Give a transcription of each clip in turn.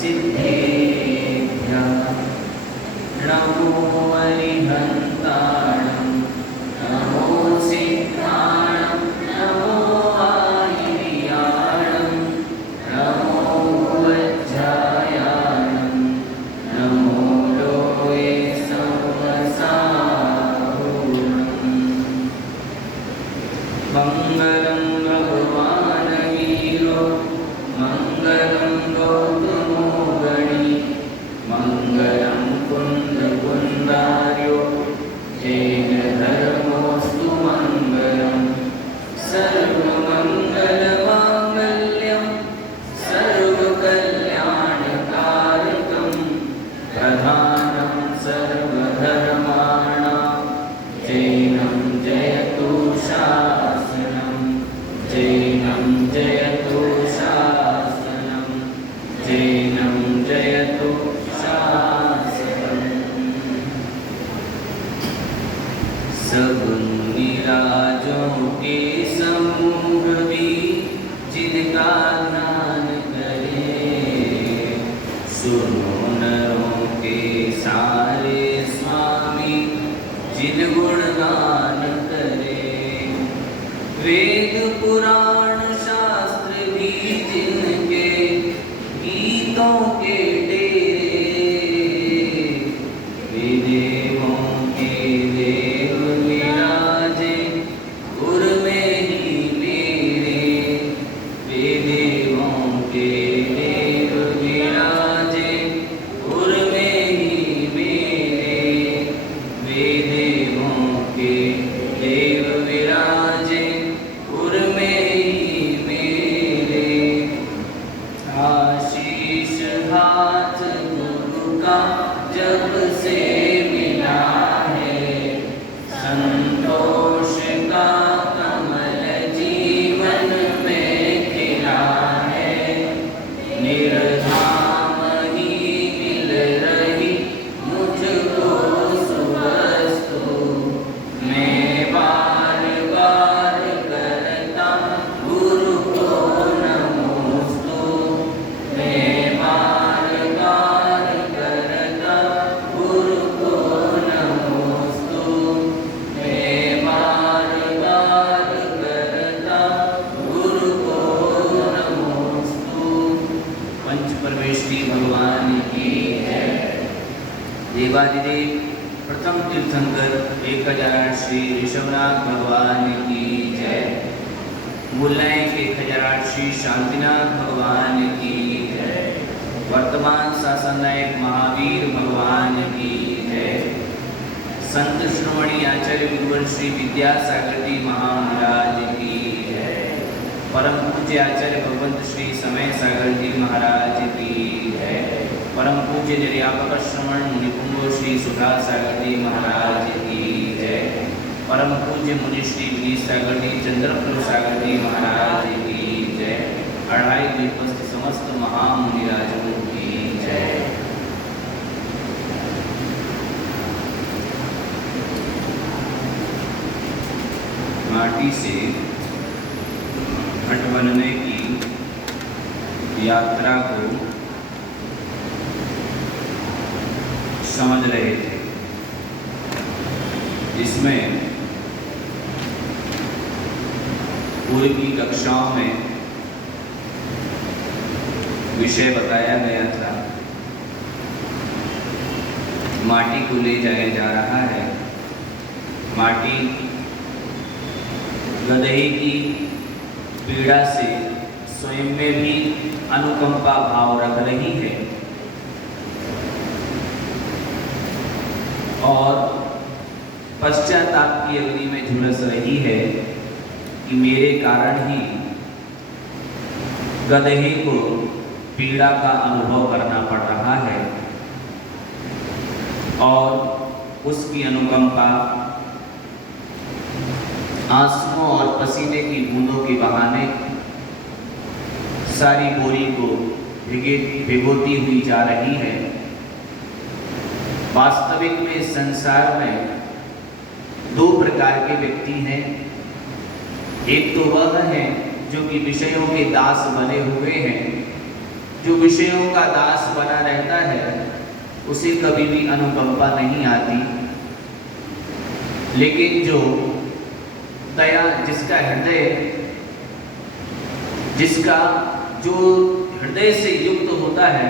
सिद्धेभ्यः नमो अरिहन्ताणं नमो सिद्धाणं नमो आयर्याणं नमो वज्रायाणं नमो लोये सर्वसारूढम् मङ्गलं भगवान् वीरो मङ्गलं गौतमो गणी मङ्गलं कुन्दकुन्दार्यो येन धर्मोऽस्तु मङ्गलं सर्वमङ्गलमाङ्गल्यं सर्वकल्याणकारकं प्रधानं सर्वधर्माणां जैनं जयतु शासनं जैनं जयतु शासनं जैनं जयतु शासनम् सब मुनिराजों के समूह भी जिनका ध्यान करे सुनो नरों के सारे स्वामी जिन गुणगान करे वेद पुराण शास्त्र भी जिनके गीतों के डेरे वे देवों के देव विराजे उर में ही मेरे वे देवों के देव विराजे उर में ही मेरे वे देवों के देव विराजे उर में ही मेरे आशीष हाथ गुरु का जब से मिला है संतोष का कमल जीवन में खिला है निर्धाम ही मिल रही मुझको सुवस्तु मैं बार बार करता गुरु को नमोस्तु मैं बार बार करता गुरु को नमोस्तु मैं बार बार करता गुरु को नमोस्तु। पंच परमेश्वरी भगवान की है। देवादिदेव प्रथम तीर्थंकर 1008 श्री ऋषभनाथ भगवान की जय। मूलनायक 1008 श्री शांतिनाथ भगवान की जय। वर्तमान शासन नायक महावीर भगवान की जय। संत श्रोमणी आचार्य गुरुवर श्री विद्यासागर जी महाराज की जय। परम पूज्य आचार्य भगवंत श्री समय सागर जी महाराज की जय। परम पूज्य निर्यापक श्रवण मुनिकुंभ श्री सुधा सागर जी महाराज की जय। परम पूज्य मुनि श्री विनीत सागर जी चंद्रप्रभ सागर जी महाराज की जय। अढ़ाई द्वीपस्थ समस्त महामुनिराजों की जय। माटी से घट बनने की यात्रा को समझ रहे थे। इसमें पूर्व की कक्षाओं में विषय बताया गया था। माटी को ले जाया जा रहा है। माटी गदहे की पीड़ा से स्वयं में भी अनुकंपा भाव रख रही है और पश्चाताप की अग्नि में झुलस रही है कि मेरे कारण ही गदहे को पीड़ा का अनुभव करना पड़ रहा है और उसकी अनुकंपा आंसुओं और पसीने की बूंदों के बहाने सारी बोरी को भिगोती हुई जा रही है। वास्तविक में संसार में दो प्रकार के व्यक्ति हैं। एक तो वह है जो कि विषयों के दास बने हुए हैं, जो विषयों का दास बना रहता है उसे कभी भी अनुकंपा नहीं आती, लेकिन जो दया, जिसका जो हृदय से युक्त होता है,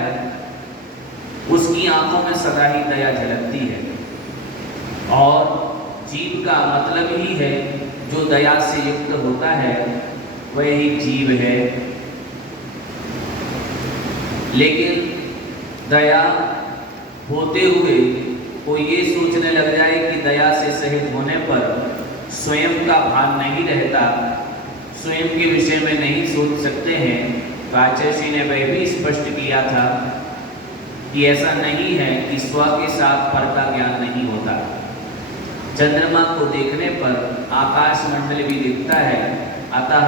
उसकी आंखों में सदा ही दया झलकती है। और जीव का मतलब ही है जो दया से युक्त होता है वह ही जीव है। लेकिन दया होते हुए कोई ये सोचने लग जाए कि दया से सहित होने पर स्वयं का भान नहीं रहता, स्वयं के विषय में नहीं सोच सकते हैं, तो आचार्य ने वह भी स्पष्ट किया था कि ऐसा नहीं है कि स्व के साथ पर का ज्ञान नहीं होता। चंद्रमा को देखने पर आकाश मंडल भी दिखता है, अतः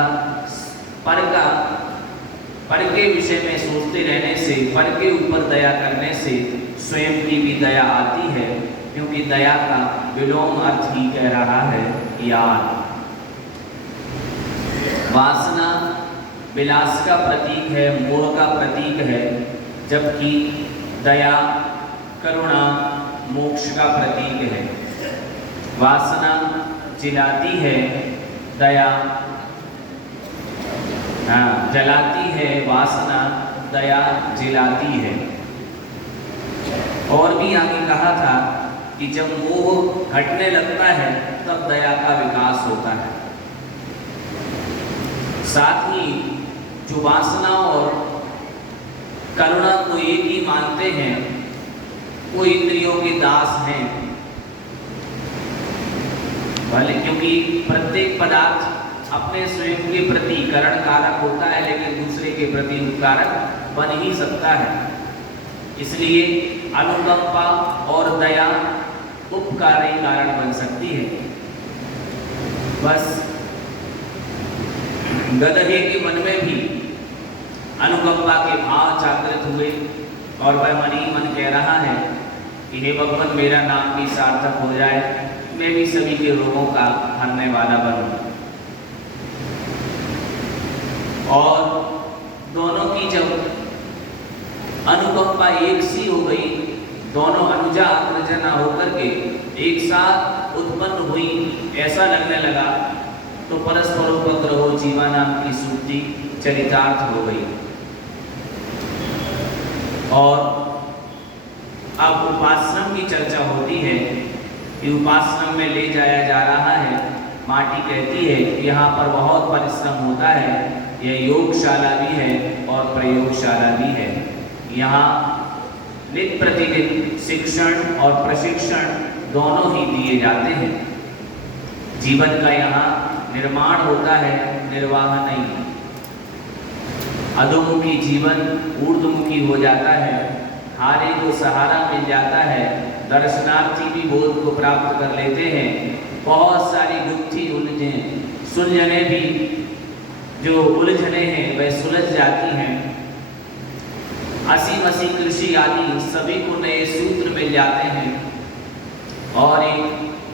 पर के विषय में सोचते रहने से, पर के ऊपर दया करने से स्वयं की भी दया आती है, क्योंकि दया का विलोम अर्थ ही कह रहा है याद। वासना विलास का प्रतीक है, मोह का प्रतीक है, जबकि दया करुणा मोक्ष का प्रतीक है। वासना जिलाती है, दया जलाती है, वासना दया जिलाती है। और भी आगे कहा था कि जब मोह हटने लगता है तब दया का विकास होता है। साथ ही जो वासना और करुणा को एक ही मानते हैं वो इंद्रियों के दास हैं, भले क्योंकि प्रत्येक पदार्थ अपने स्वयं के प्रति करण कारक होता है, लेकिन दूसरे के प्रति उपकारक बन ही सकता है। इसलिए अनुकंपा और दया उपकारी कारण बन सकती है। बस गदहे के मन में भी अनुकंपा के भाव जागृत हुए और वह मन ही मन कह रहा है कि हे भगवान, मेरा नाम भी सार्थक हो जाए, मैं भी सभी के रोगों का हरने वाला बनूं। और दोनों की जब अनुकंपा एक सी हो गई, दोनों अनुजा अग्रजना होकर के एक साथ उत्पन्न हुई, ऐसा लगने लगा, तो परस्पर उपद्रव जीवा नाम की सूक्ति चरितार्थ हो गई। और अब उपासना की चर्चा होती है कि उपासना में ले जाया जा रहा है। माटी कहती है कि यहाँ पर बहुत परिश्रम होता है, यह योगशाला भी है और प्रयोगशाला भी है। यहाँ नित्य प्रतिदिन शिक्षण और प्रशिक्षण दोनों ही दिए जाते हैं। जीवन का यहाँ निर्माण होता है, निर्वाह नहीं। अधोमुखी जीवन ऊर्ध्वमुखी हो जाता है, हारे को सहारा मिल जाता है, दर्शनार्थी भी बोध को प्राप्त कर लेते हैं। बहुत सारी गुत्थी सुलझने भी जो उलझने हैं वह सुलझ जाती हैं। असी मसी कृषि आदि सभी को नए सूत्र मिल जाते हैं और एक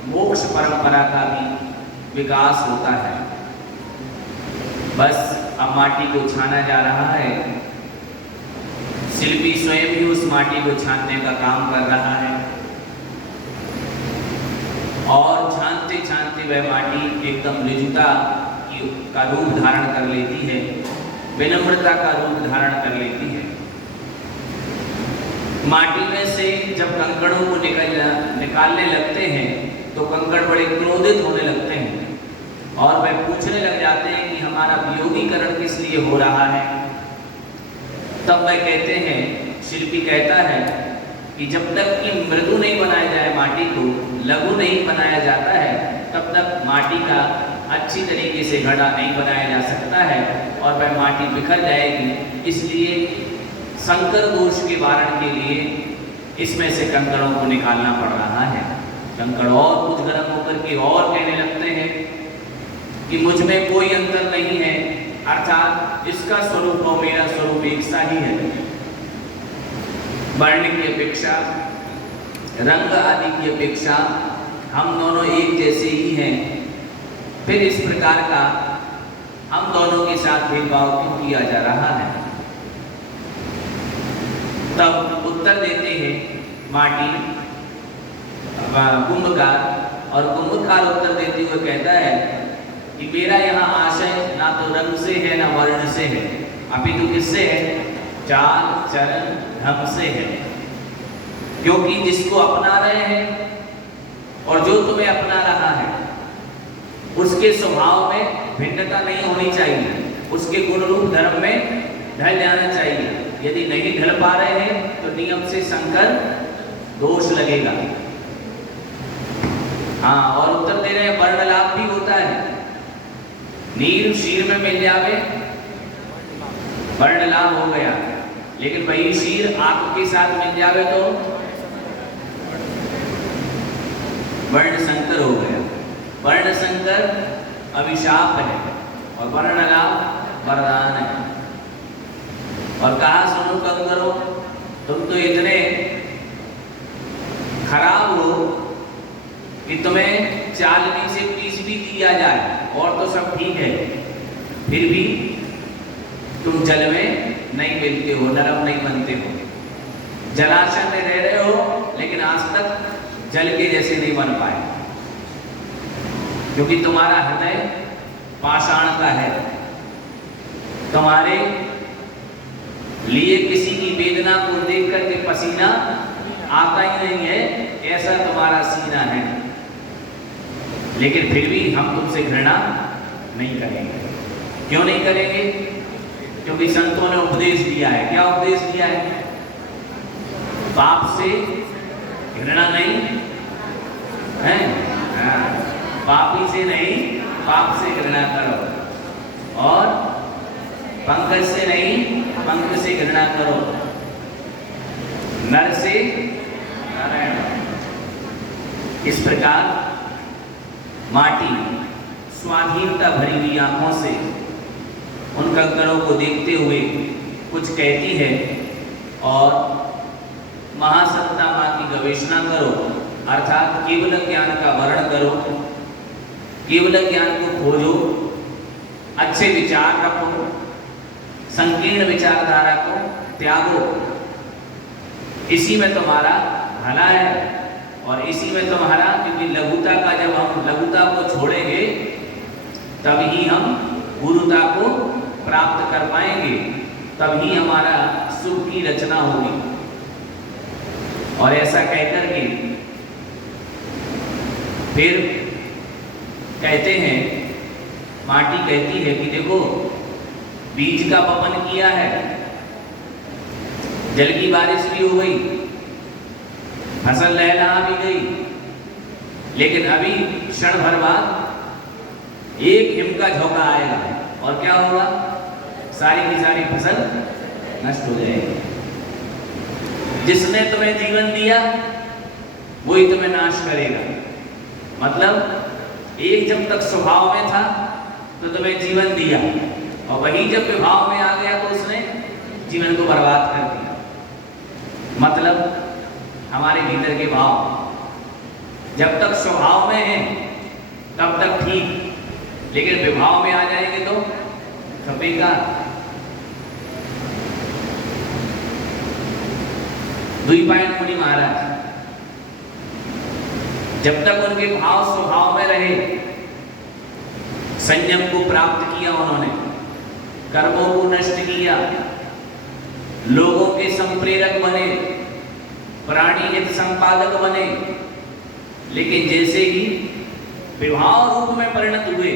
मोक्ष परंपरा का भी विकास होता है। बस अब माटी को छाना जा रहा है, शिल्पी स्वयं भी उस माटी को छानने का काम कर रहा है और छानते छानते वह माटी एकदम ऋजुता का रूप धारण कर लेती है, विनम्रता का रूप धारण कर लेती है। माटी में से जब कंकड़ों को निकालने लगते हैं तो कंकड़ बड़े क्रोधित होने लगते हैं और वह पूछने लग जाते हैं कि हमारा वियोगीकरण किस लिए हो रहा है। तब वह कहते हैं, शिल्पी कहता है कि जब तक कि मृदु नहीं बनाया जाए, माटी को लघु नहीं बनाया जाता है, तब तक माटी का अच्छी तरीके से घड़ा नहीं बनाया जा सकता है और वह माटी बिखर जाएगी। इसलिए संकर दोष के वारण के लिए इसमें से कंकड़ों को निकालना पड़ रहा है। कंकड़ और कुछ गर्म होकर के और कहने लगते हैं कि मुझ में कोई अंतर नहीं है, अर्थात इसका स्वरूप और मेरा स्वरूप एक सा ही है। वर्ण की अपेक्षा, रंग आदि की अपेक्षा हम दोनों एक जैसे ही हैं, फिर इस प्रकार का हम दोनों के साथ भेदभाव क्यों किया जा रहा है। तब उत्तर देते हैं माटी कुंभकार, और कुंभकार उत्तर देते हुए कहता है कि मेरा यहाँ आशय ना तो रंग से है ना वर्ण से है, अपितु किससे है? चाल चरण ढंग से है। क्योंकि जिसको अपना रहे हैं और जो तुम्हें अपना रहा है उसके स्वभाव में भिन्नता नहीं होनी चाहिए, उसके गुण रूप धर्म में ढल जाना चाहिए। यदि नहीं ढल पा रहे हैं तो नियम से संकर दोष लगेगा। हाँ, और उत्तर दे रहे हैं वर्ण लाभ भी होता है। नील शीर में मिल जावे वर्ण लाभ हो गया, लेकिन वही शीर आंख के साथ मिल जावे तो वर्ण संकर हो गया। वर्ण संकर अभिशाप है और वर्ण लाभ वरदान है। और कहा सुनो कम करो, तुम तो इतने खराब हो कि तुम्हें चालनी से पीस भी दिया जाए और तो सब ठीक है, फिर भी तुम जल में नहीं मिलते हो, नरम नहीं बनते हो। जलाशय में रह रहे हो लेकिन आज तक जल के जैसे नहीं बन पाए, क्योंकि तुम्हारा हृदय पाषाण का है। तुम्हारे लिए किसी की वेदना को देख करके पसीना आता ही नहीं है, ऐसा तुम्हारा सीना है। लेकिन फिर भी हम तुमसे घृणा नहीं करेंगे। क्यों नहीं करेंगे? क्योंकि संतों ने उपदेश दिया है। क्या उपदेश दिया है? पाप से घृणा नहीं है, पापी से नहीं, पाप से घृणा करो, और पंकज से नहीं, पंख से घृणा करो, नर से नारायण। इस प्रकार माटी स्वाधीनता भरी हुई आंखों से उन कंकरों को देखते हुए कुछ कहती है, और महासत्ता माँ की गवेषणा करो, अर्थात केवल ज्ञान का वर्ण करो, केवल ज्ञान को खोजो, अच्छे विचार रखो, संकीर्ण विचारधारा को त्यागो। इसी में तुम्हारा भला है और इसी में तुम्हारा, क्योंकि लघुता का, जब हम लघुता को छोड़ेंगे तभी हम गुरुता को प्राप्त कर पाएंगे, तभी हमारा सुख की रचना होगी। और ऐसा कहकर के फिर कहते हैं, माटी कहती है कि देखो बीज का वपन किया है, जल की बारिश भी हो गई, फसल लहला भी गई, लेकिन अभी क्षण भर बाद एक हिम का झोंका आएगा और क्या होगा? सारी की सारी फसल नष्ट हो जाएगी। जिसने तुम्हें जीवन दिया वही तुम्हें नाश करेगा। मतलब एक जब तक स्वभाव में था तो तुम्हें जीवन दिया, और वही जब विभाव में आ गया तो उसने जीवन को बर्बाद कर दिया। मतलब हमारे भीतर के भाव जब तक स्वभाव में है तब तक ठीक, लेकिन विभाव में आ जाएंगे तो बेकार। द्विपायन मुनि महाराज जब तक उनके भाव स्वभाव में रहे, संयम को प्राप्त किया उन्होंने, कर्मों को नष्ट किया, लोगों के संप्रेरक बने, प्राणी हित संपादक बने। लेकिन जैसे ही विभाव रूप में परिणत हुए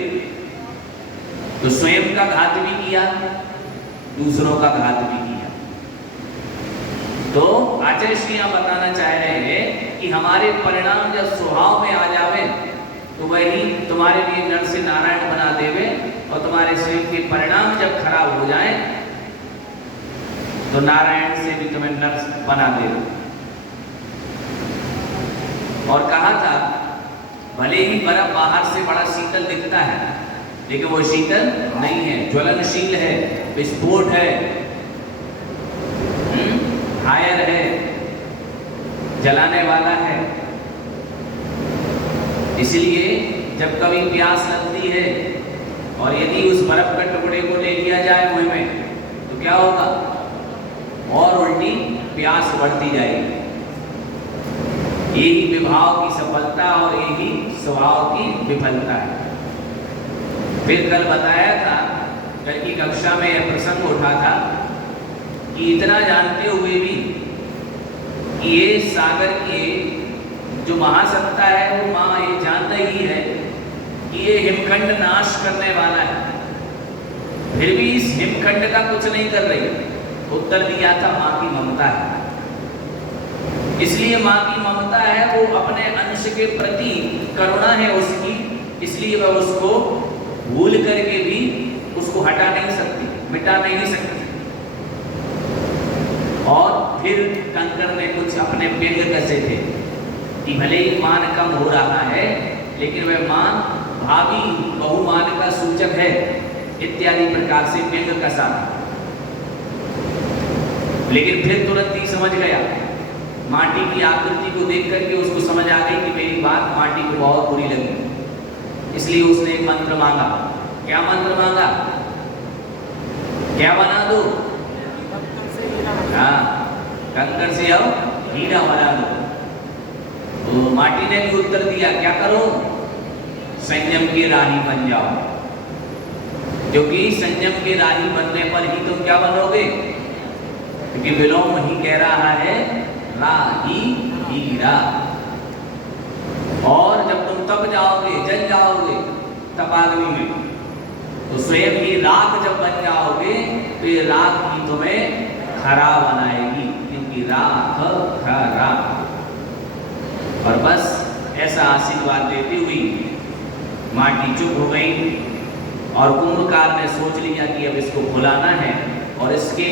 तो स्वयं का घात भी किया, दूसरों का घात भी किया। तो आचार्य श्री यहाँ बताना चाह रहे हैं कि हमारे परिणाम जब स्वभाव में आ जावे तो वही तुम्हारे लिए नर से नारायण बना देवे, और तुम्हारे स्वयं के परिणाम जब खराब हो जाए तो नारायण से भी तुम्हें नर बना देवे। और कहा था, भले ही बर्फ बाहर से बड़ा शीतल दिखता है, लेकिन वो शीतल नहीं है, ज्वलनशील है, विस्फोट है, फायर है, जलाने वाला है। इसलिए जब कभी प्यास लगती है और यदि उस बर्फ के टुकड़े को ले लिया जाए मुंह में तो क्या होगा? और उल्टी प्यास बढ़ती जाएगी। यही विभाव की सफलता और यही स्वभाव की विफलता है। फिर कल बताया था, कल की कक्षा में यह प्रसंग उठा था कि इतना जानते हुए भी कि ये सागर की जो महासत्ता है वो माँ ये जान रही है कि ये हिमखंड नाश करने वाला है, फिर भी इस हिमखंड का कुछ नहीं कर रही। उत्तर दिया था माँ की ममता है। इसलिए माँ की ममता है, वो अपने अंश के प्रति करुणा है उसकी, इसलिए वह उसको भूल करके भी उसको हटा नहीं सकती, मिटा नहीं सकती। और फिर कंकर ने कुछ अपने व्यंग कसे थे कि भले ही मान कम हो रहा है लेकिन वह मान भावी बहुमान का सूचक है इत्यादि प्रकार से व्यंग कसा। लेकिन फिर तुरंत ही समझ गया, माटी की आकृति को देख करके उसको समझ आ गई कि मेरी बात माटी को बहुत बुरी लगी। इसलिए उसने एक मंत्र मांगा। क्या मंत्र मांगा? क्या बना दो? हाँ, कंकर से अब हीरा बना दो। तो माटी ने भी उत्तर दिया, क्या करो? संयम के राही बन जाओ, क्योंकि संयम के राही बनने पर ही तुम क्या बनोगे? क्योंकि विलोम ही कह रहा है राही हीरा। और जब तुम तप जाओगे, जल जाओगे तपाग्नि में, तो स्वयं ही राख जब बन जाओगे तो ये राख ही तुम्हें खरा बनाएगी, क्योंकि राख खरा। और बस ऐसा आशीर्वाद देती हुई माटी चुप हो गई और कुंभकार ने सोच लिया कि अब इसको भुलाना है और इसके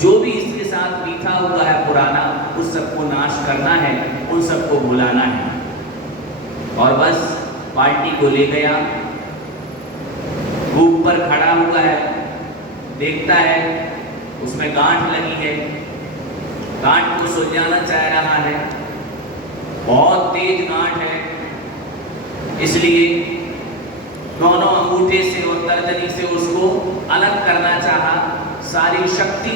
जो भी इसके साथ बीता हुआ है पुराना, उस सबको नाश करना है, उन सबको भुलाना है। और बस बाल्टी को ले गया, भूख पर खड़ा हुआ है, देखता है उसमें गांठ लगी है, गांठ को सुलझाना चाह रहा है, बहुत तेज गांठ है, इसलिए दोनों अंगूठे से और तर्जनी से उसको अलग करना चाहा। सारी शक्ति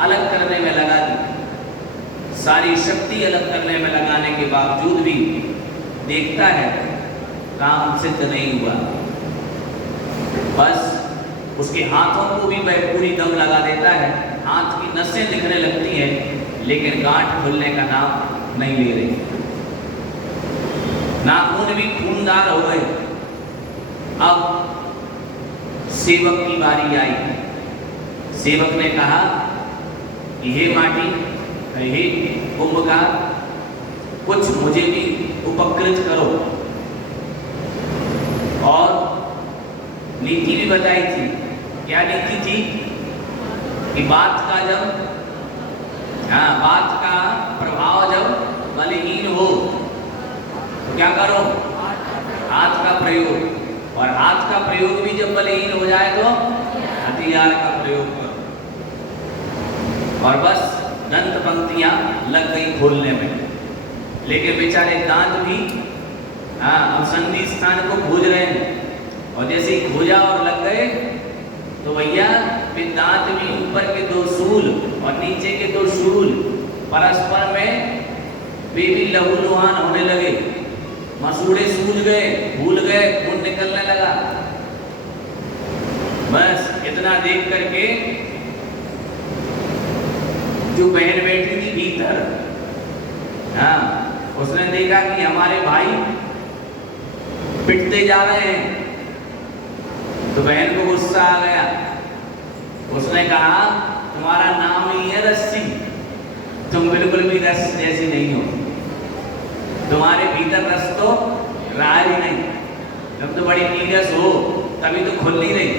अलग करने में लगा दी। सारी शक्ति अलग करने में लगाने के बावजूद भी देखता है काम सिद्ध नहीं हुआ। बस उसके हाथों को भी वह पूरी दम लगा देता है, हाथ की नसें दिखने लगती हैं, लेकिन गांठ खुलने का नाम नहीं ले रही। नाखून भी खूनदार हो गए। अब सेवक की बारी आई। सेवक ने कहा कि हे माटी, हे कुंभकार, कुछ मुझे भी उपकृत करो। और नीति भी बताई थी। क्या नीति थी? कि बात का प्रभाव जब बलहीन हो तो क्या करो? हाथ का प्रयोग। और हाथ का प्रयोग भी जब बलहीन हो जाए तो हथियार का प्रयोग करो। और बस दंत पंक्तियां लग गई खोलने में, लेकिन बेचारे दांत भी अब संधि स्थान को खोज रहे हैं। और जैसे ही खोजा और लग गए तो भैया वे दांत भी ऊपर के दो सूल और नीचे के दो शूल परस्पर में वे भी लहूलुहान होने लगे। मसूड़े सूज गए, भूल गए, खून निकलने लगा। बस इतना देख करके जो बहन बैठी थी भीतर, उसने देखा कि हमारे भाई पिटते जा रहे हैं, तो बहन को गुस्सा आ गया। उसने कहा तुम्हारा नाम ही है रस्सी, तुम बिल्कुल भी रस जैसी नहीं हो, तुम्हारे भीतर रस तो रहा ही नहीं, तुम तो बड़ी नीरस हो, तभी तो खुल नहीं रही।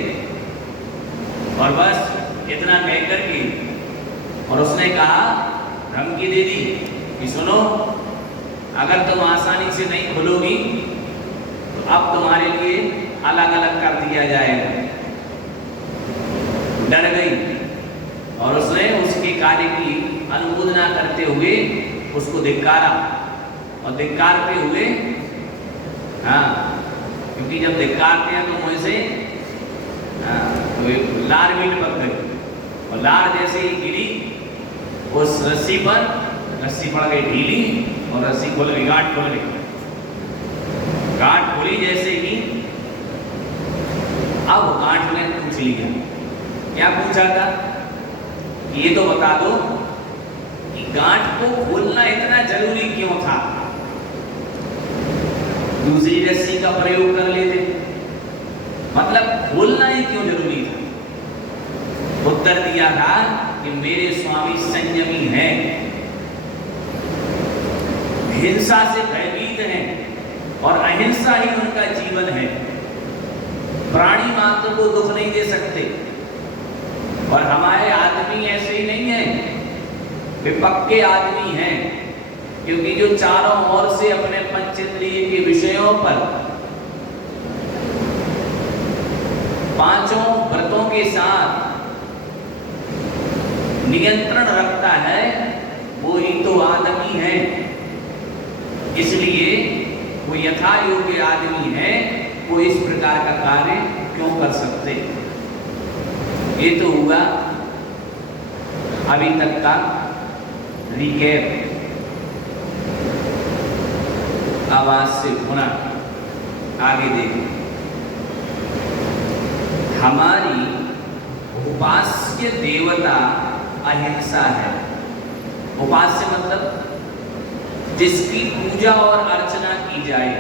और बस इतना कहकर के और उसने कहा, धमकी दे दी कि सुनो, अगर तुम आसानी से नहीं खुलोगी तो अब तुम्हारे लिए अलग अलग कर दिया जाएगा। डर गई और उसने उसके कार्य की अनुमोदना करते हुए उसको धिक्कारा। और धिक्कारते हुए क्योंकि जब धिक्कारते हैं तो मुझे से तो लार भी टपक गई और लार जैसे ही गिरी उस रस्सी पड़ गई ढीली और रस्सी खोल गई, गांठ खोल गई। गांठ खोली जैसे ही, अब गांठ ने पूछ लिया। क्या पूछा था? ये तो बता दो कि गांठ को खोलना इतना जरूरी क्यों था? दूसरी रस्सी का प्रयोग कर लेते, मतलब खोलना ही क्यों जरूरी था? उत्तर दिया था कि मेरे स्वामी संयमी हैं, हिंसा से भयभीत हैं और अहिंसा ही उनका जीवन है। प्राणी मात्र को दुख नहीं दे सकते। और हमारे आदमी ऐसे ही नहीं हैं, वे पक्के आदमी हैं, क्योंकि जो चारों ओर से अपने पंचेंद्रिय के विषयों पर पांचों व्रतों के साथ नियंत्रण रखता है, वो ही तो आदमी है। इसलिए वो यथा योग्य आदमी है, वो इस प्रकार का कार्य क्यों कर सकते? ये तो हुआ अभी तक का रिकैप, आवाज से होना। आगे देखिए, हमारी उपास्य देवता अहिंसा है। उपास्य मतलब जिसकी पूजा और अर्चना की जाए।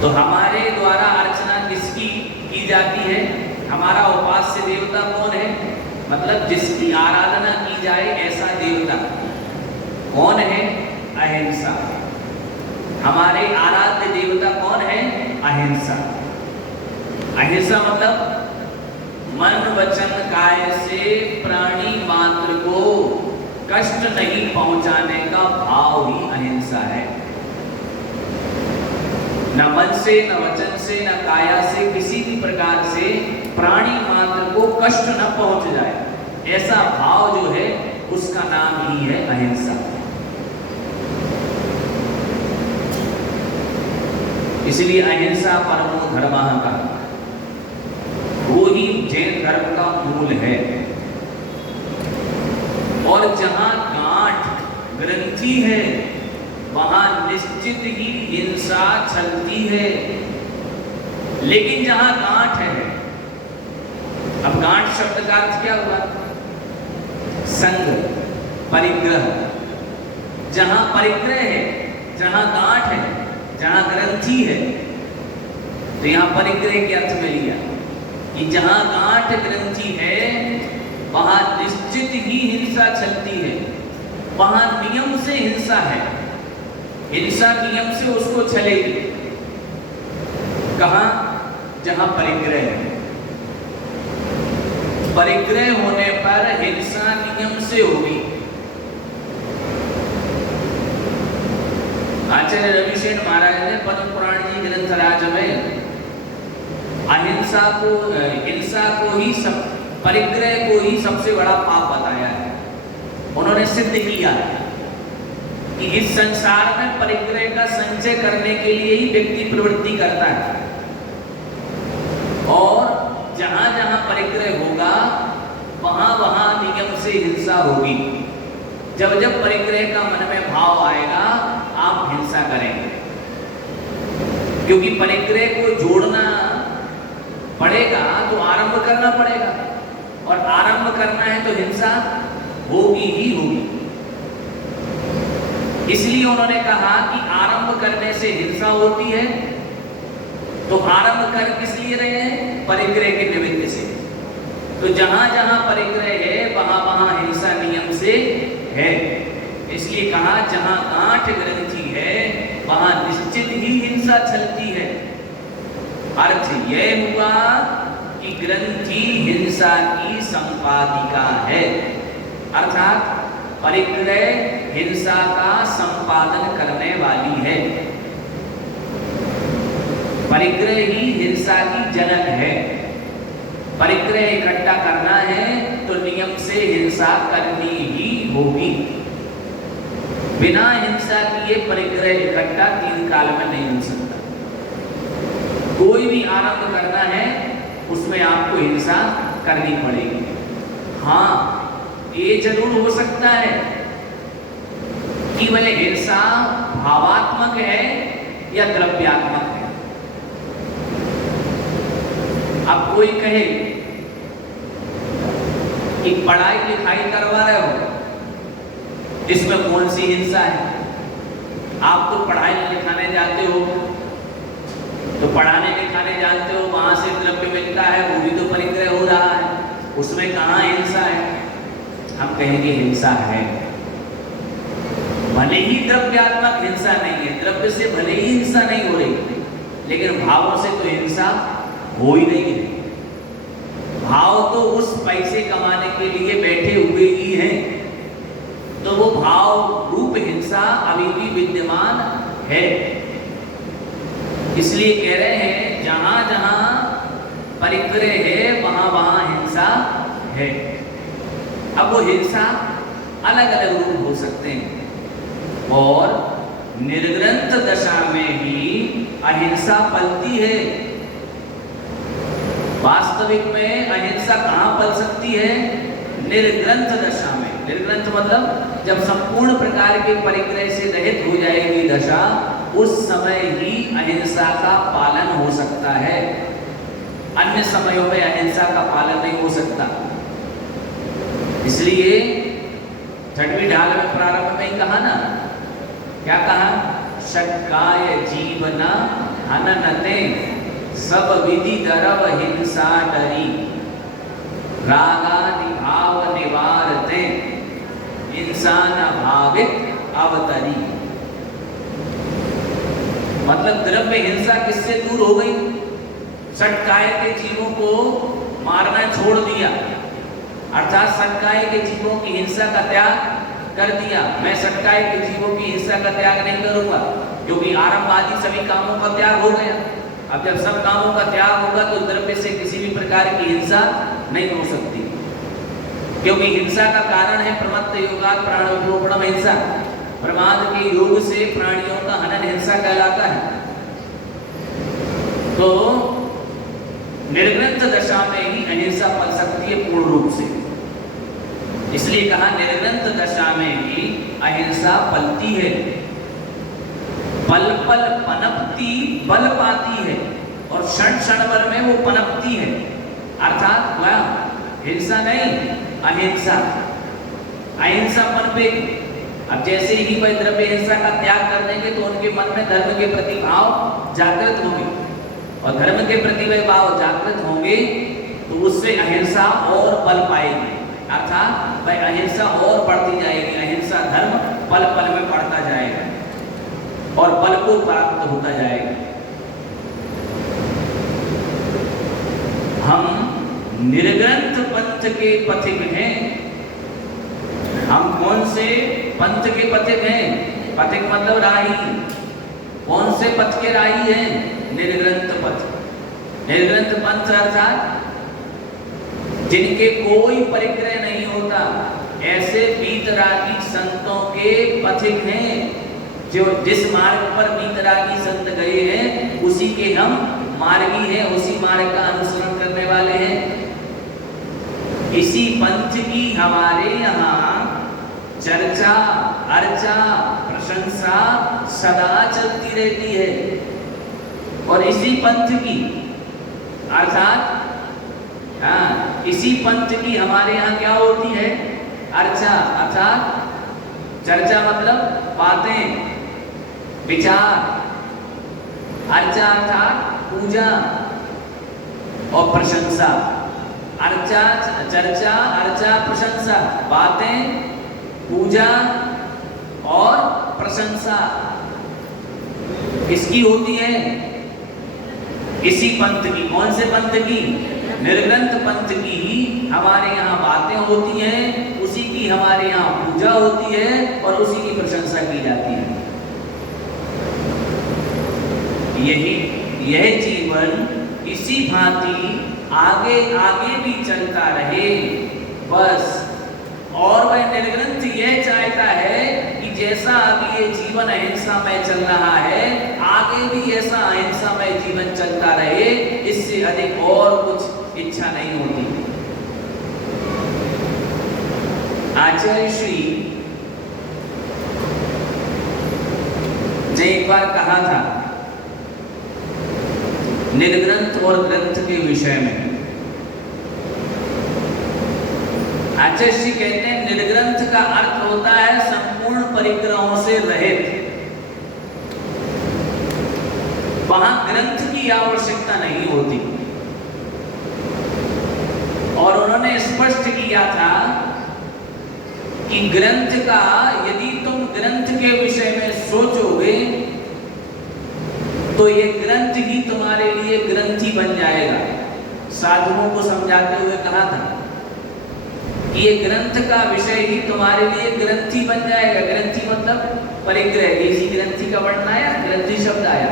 तो हमारे द्वारा अर्चना किसकी की जाती है? हमारा उपास्य देवता कौन है? मतलब जिसकी आराधना की जाए ऐसा देवता कौन है? अहिंसा। हमारे आराध्य देवता कौन है? अहिंसा। अहिंसा मतलब मन वचन काया से प्राणी मात्र को कष्ट नहीं पहुंचाने का भाव ही अहिंसा है। न मन से, न वचन से, न काया से, किसी भी प्रकार से प्राणी मात्र को कष्ट न पहुंच जाए, ऐसा भाव जो है उसका नाम ही है अहिंसा। इसलिए अहिंसा परमो धर्मः का, वो ही जैन धर्म का मूल है। और जहां गांठ ग्रंथि है वहां निश्चित ही हिंसा चलती है। लेकिन जहां गांठ है, अब गांठ शब्द का अर्थ क्या हुआ? संग, परिग्रह। जहां परिग्रह है, जहां गांठ है, जहां ग्रंथि है, तो यहां परिग्रह के अर्थ में लिया कि जहां गांठ ग्रंथि है वहां निश्चित ही हिंसा चलती है, वहां नियम से हिंसा है, हिंसा नियम से उसको चलेगी। कहां? जहां परिग्रह है। परिग्रह होने पर हिंसा नियम से होगी। आचार्य रविशेन महाराज ने पद्म पुराण जी ग्रंथराज में अहिंसा को, हिंसा को ही सब, परिग्रह को ही सबसे बड़ा पाप बताया है। उन्होंने सिद्ध किया कि इस संसार में परिग्रह का संचय करने के लिए ही व्यक्ति प्रवृत्ति करता है, और जहां जहां परिग्रह होगा वहां वहां नियम से हिंसा होगी। जब जब परिग्रह का मन में भाव आएगा आप हिंसा करेंगे, क्योंकि परिग्रह को जोड़ना पड़ेगा तो आरंभ करना पड़ेगा, और आरंभ करना है तो हिंसा होगी ही होगी। इसलिए उन्होंने कहा कि आरंभ करने से हिंसा होती है, तो आरंभ कर किस लिए रहे हैं? परिग्रह के निमित्त से। तो जहां जहां परिग्रह है वहां वहां हिंसा नियम से है। इसलिए कहा जहां गांठ ग्रंथि है वहां निश्चित ही हिंसा चलती है। अर्थ यह हुआ कि ग्रंथि हिंसा की संपादिका है, अर्थात परिग्रह हिंसा का संपादन करने वाली है। परिग्रह ही हिंसा की जनक है। परिग्रह इकट्ठा करना है तो नियम से हिंसा करनी ही होगी। बिना हिंसा किए परिग्रह इकट्ठा 3 काल में नहीं हो सकता। कोई भी आरंभ करना है उसमें आपको हिंसा करनी पड़ेगी। हाँ, ये जरूर हो सकता है कि वह हिंसा भावात्मक है या द्रव्यात्मक है। अब कोई कहे कि पढ़ाई लिखाई करवा रहे हो, इसमें कौन सी हिंसा है? आप तो पढ़ाई लिखाने जाते हो, तो पढ़ाने लिखाने जानते हो, वहां से द्रव्य मिलता है, वो भी तो परिग्रह हो रहा है, उसमें कहाँ हिंसा है? हम कहेंगे हिंसा है। भले ही द्रव्यात्मक हिंसा नहीं है, द्रव्य से भले ही हिंसा नहीं हो रही, लेकिन भावों से तो हिंसा हो ही नहीं है। भाव तो उस पैसे कमाने के लिए बैठे हुए ही हैं, तो वो भाव रूप हिंसा अभी भी विद्यमान है। इसलिए कह रहे हैं जहां जहां परिग्रह है वहां वहां हिंसा है। अब वो हिंसा अलग अलग रूप हो सकते हैं और निर्ग्रंथ दशा में ही अहिंसा पलती है। वास्तविक में अहिंसा कहां पल सकती है? निर्ग्रंथ दशा में। निर्ग्रंथ मतलब जब संपूर्ण प्रकार के परिग्रह से रहित हो जाएगी दशा, उस समय ही अहिंसा का पालन हो सकता है। अन्य समयों में अहिंसा का पालन नहीं हो सकता। इसलिए छठवीं ढाल में प्रारंभ में ही कहा ना, क्या कहा? शक्काय जीवना हननते सब विधि दरव हिंसा डरी रागादि भाव निवारते इंसान भावित अवतरी। मतलब द्रव्य हिंसा किससे दूर हो गई? षटकाय के जीवों को मारना छोड़ दिया, अर्थात षटकाय के जीवों की हिंसा का त्याग कर दिया। मैं षटकाय के जीवों की हिंसा का त्याग नहीं करूंगा, क्योंकि आरंभ आदि सभी कामों का त्याग हो गया। अब जब सब कामों का त्याग होगा तो द्रव्य से किसी भी प्रकार की हिंसा नहीं हो सकती, क्योंकि हिंसा का कारण है प्रमत्त योगात् प्राणोपरोपणम हिंसा। प्रमाद के योग से प्राणियों का हनन हिंसा कहलाता है। तो निर्ग्रंथ दशा में ही अहिंसा पल सकती है पूर्ण रूप से। इसलिए कहा निर्ग्रंथ दशा में ही अहिंसा पलती है। पल पल पनपती बल पाती है और क्षण क्षण भर में वो पनपती है, अर्थात वह हिंसा नहीं अहिंसा। अहिंसा पनपेगी। अब जैसे ही कोई द्रव्य हिंसा का त्याग कर देंगे तो उनके मन में धर्म के प्रति भाव जागृत होंगे, और धर्म के प्रति वे भाव जागृत होंगे तो उससे अहिंसा और बल पाएगी, अर्थात वह अहिंसा और बढ़ती जाएगी। अहिंसा धर्म पल पल में बढ़ता जाएगा और बल को प्राप्त होता जाएगा। हम निर्ग्रंथ पंथ के पथिक हैं। हम कौन से पंथ के पथिक हैं? पथिक मतलब राही। कौन से पथ के राही हैं? निर्ग्रंथ पथ। निर्ग्रंथ पंथ अर्थात जिनके कोई परिग्रह नहीं होता, ऐसे वीतरागी संतों के पथिक हैं। जो जिस मार्ग पर वीतरागी संत गए हैं उसी के हम मार्गी हैं, उसी मार्ग का अनुसरण करने वाले हैं। इसी पंथ की हमारे यहाँ चर्चा, अर्चा, प्रशंसा सदा चलती रहती है। और इसी पंथ की अर्थात इसी पंथ की हमारे यहाँ क्या होती है? अर्चा अर्थात चर्चा मतलब बातें, विचार। अर्चा अर्थात पूजा और प्रशंसा। अर्चा, चर्चा, अर्चा, प्रशंसा, बातें, पूजा और प्रशंसा किसकी होती है? इसी पंथ की। कौन से पंथ की? निर्ग्रंथ पंथ की ही हमारे यहाँ बातें होती हैं, उसी की हमारे यहाँ पूजा होती है और उसी की प्रशंसा की जाती है। यह जीवन इसी भांति आगे आगे भी चलता रहे बस। और वह निर्ग्रंथ यह चाहता है कि जैसा अभी ये जीवन अहिंसा में चल रहा है, आगे भी ऐसा अहिंसा में जीवन चलता रहे, इससे अधिक और कुछ इच्छा नहीं होती। आचार्य श्री ने एक बार कहा था निर्ग्रंथ और ग्रंथ के विषय में। आचार्य श्री कहते हैं निर्ग्रंथ का अर्थ होता है संपूर्ण परिग्रहों से रहित। वहां ग्रंथ की आवश्यकता नहीं होती। और उन्होंने स्पष्ट किया था कि ग्रंथ का यदि तुम ग्रंथ के विषय में सोचोगे तो ये ग्रंथ ही तुम्हारे लिए ग्रंथी बन जाएगा। साधुओं को समझाते हुए कहा था कि ये ग्रंथ का विषय ही तुम्हारे लिए ग्रंथी बन जाएगा। ग्रंथी मतलब परिग्रह, इसी ग्रंथी का वर्णन आया, ग्रंथी शब्द आया।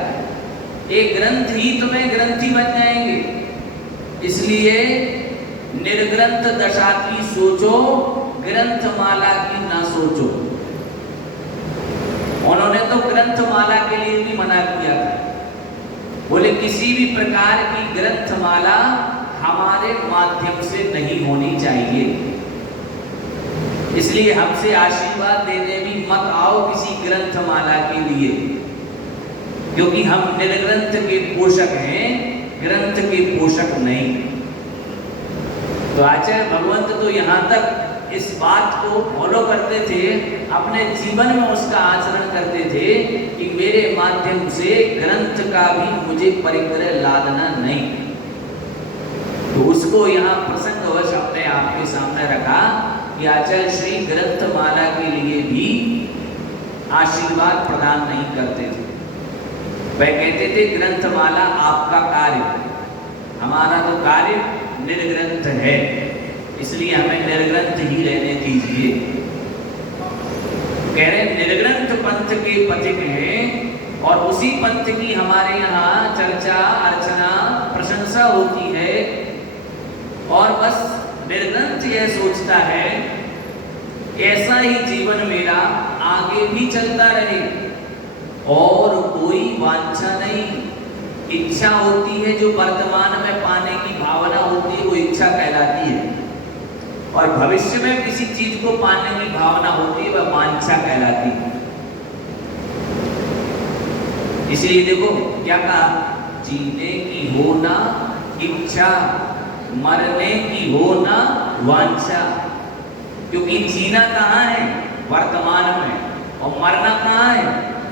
एक ग्रंथ ही तुम्हें ग्रंथी बन जाएंगे। इसलिए निर्ग्रंथ दशा की सोचो, ग्रंथमाला की ना सोचो। उन्होंने तो ग्रंथमाला के लिए भी मना किया था। बोले किसी भी प्रकार की ग्रंथमाला हमारे माध्यम से नहीं होनी चाहिए। इसलिए हमसे आशीर्वाद देने भी मत आओ किसी ग्रंथमाला के लिए, क्योंकि हम निर्ग्रंथ के पोषक हैं, ग्रंथ के पोषक नहीं। तो आचार्य भगवंत तो यहाँ तक इस बात को फॉलो करते थे, अपने जीवन में उसका आचरण करते थे कि मेरे माध्यम से ग्रंथ का भी मुझे परिग्रह लादना नहीं। तो उसको यहाँ प्रसंगवश अपने आपके सामने रखा कि आचार्य श्री ग्रंथमाला के लिए भी आशीर्वाद प्रदान नहीं करते थे। वह कहते थे ग्रंथमाला आपका कार्य, हमारा तो कार्य निर्ग्रंथ है, इसलिए हमें निर्ग्रंथ ही रहने दीजिए। कह रहे निर्ग्रंथ पंथ के पथिक हैं और उसी पंथ की हमारे यहाँ चर्चा अर्चना प्रशंसा होती है। और बस निर्ग्रंथ यह सोचता है ऐसा ही जीवन मेरा आगे भी चलता रहे और कोई वांछा नहीं। इच्छा होती है जो वर्तमान में पाने की भावना होती है, वो इच्छा कहलाती है। और भविष्य में किसी चीज को पाने की भावना होती है, वह वांछा कहलाती है। इसलिए देखो क्या कहा, जीने की हो ना इच्छा, मरने की हो ना वांछा। क्योंकि जीना कहाँ है, वर्तमान में, और मरना कहाँ है,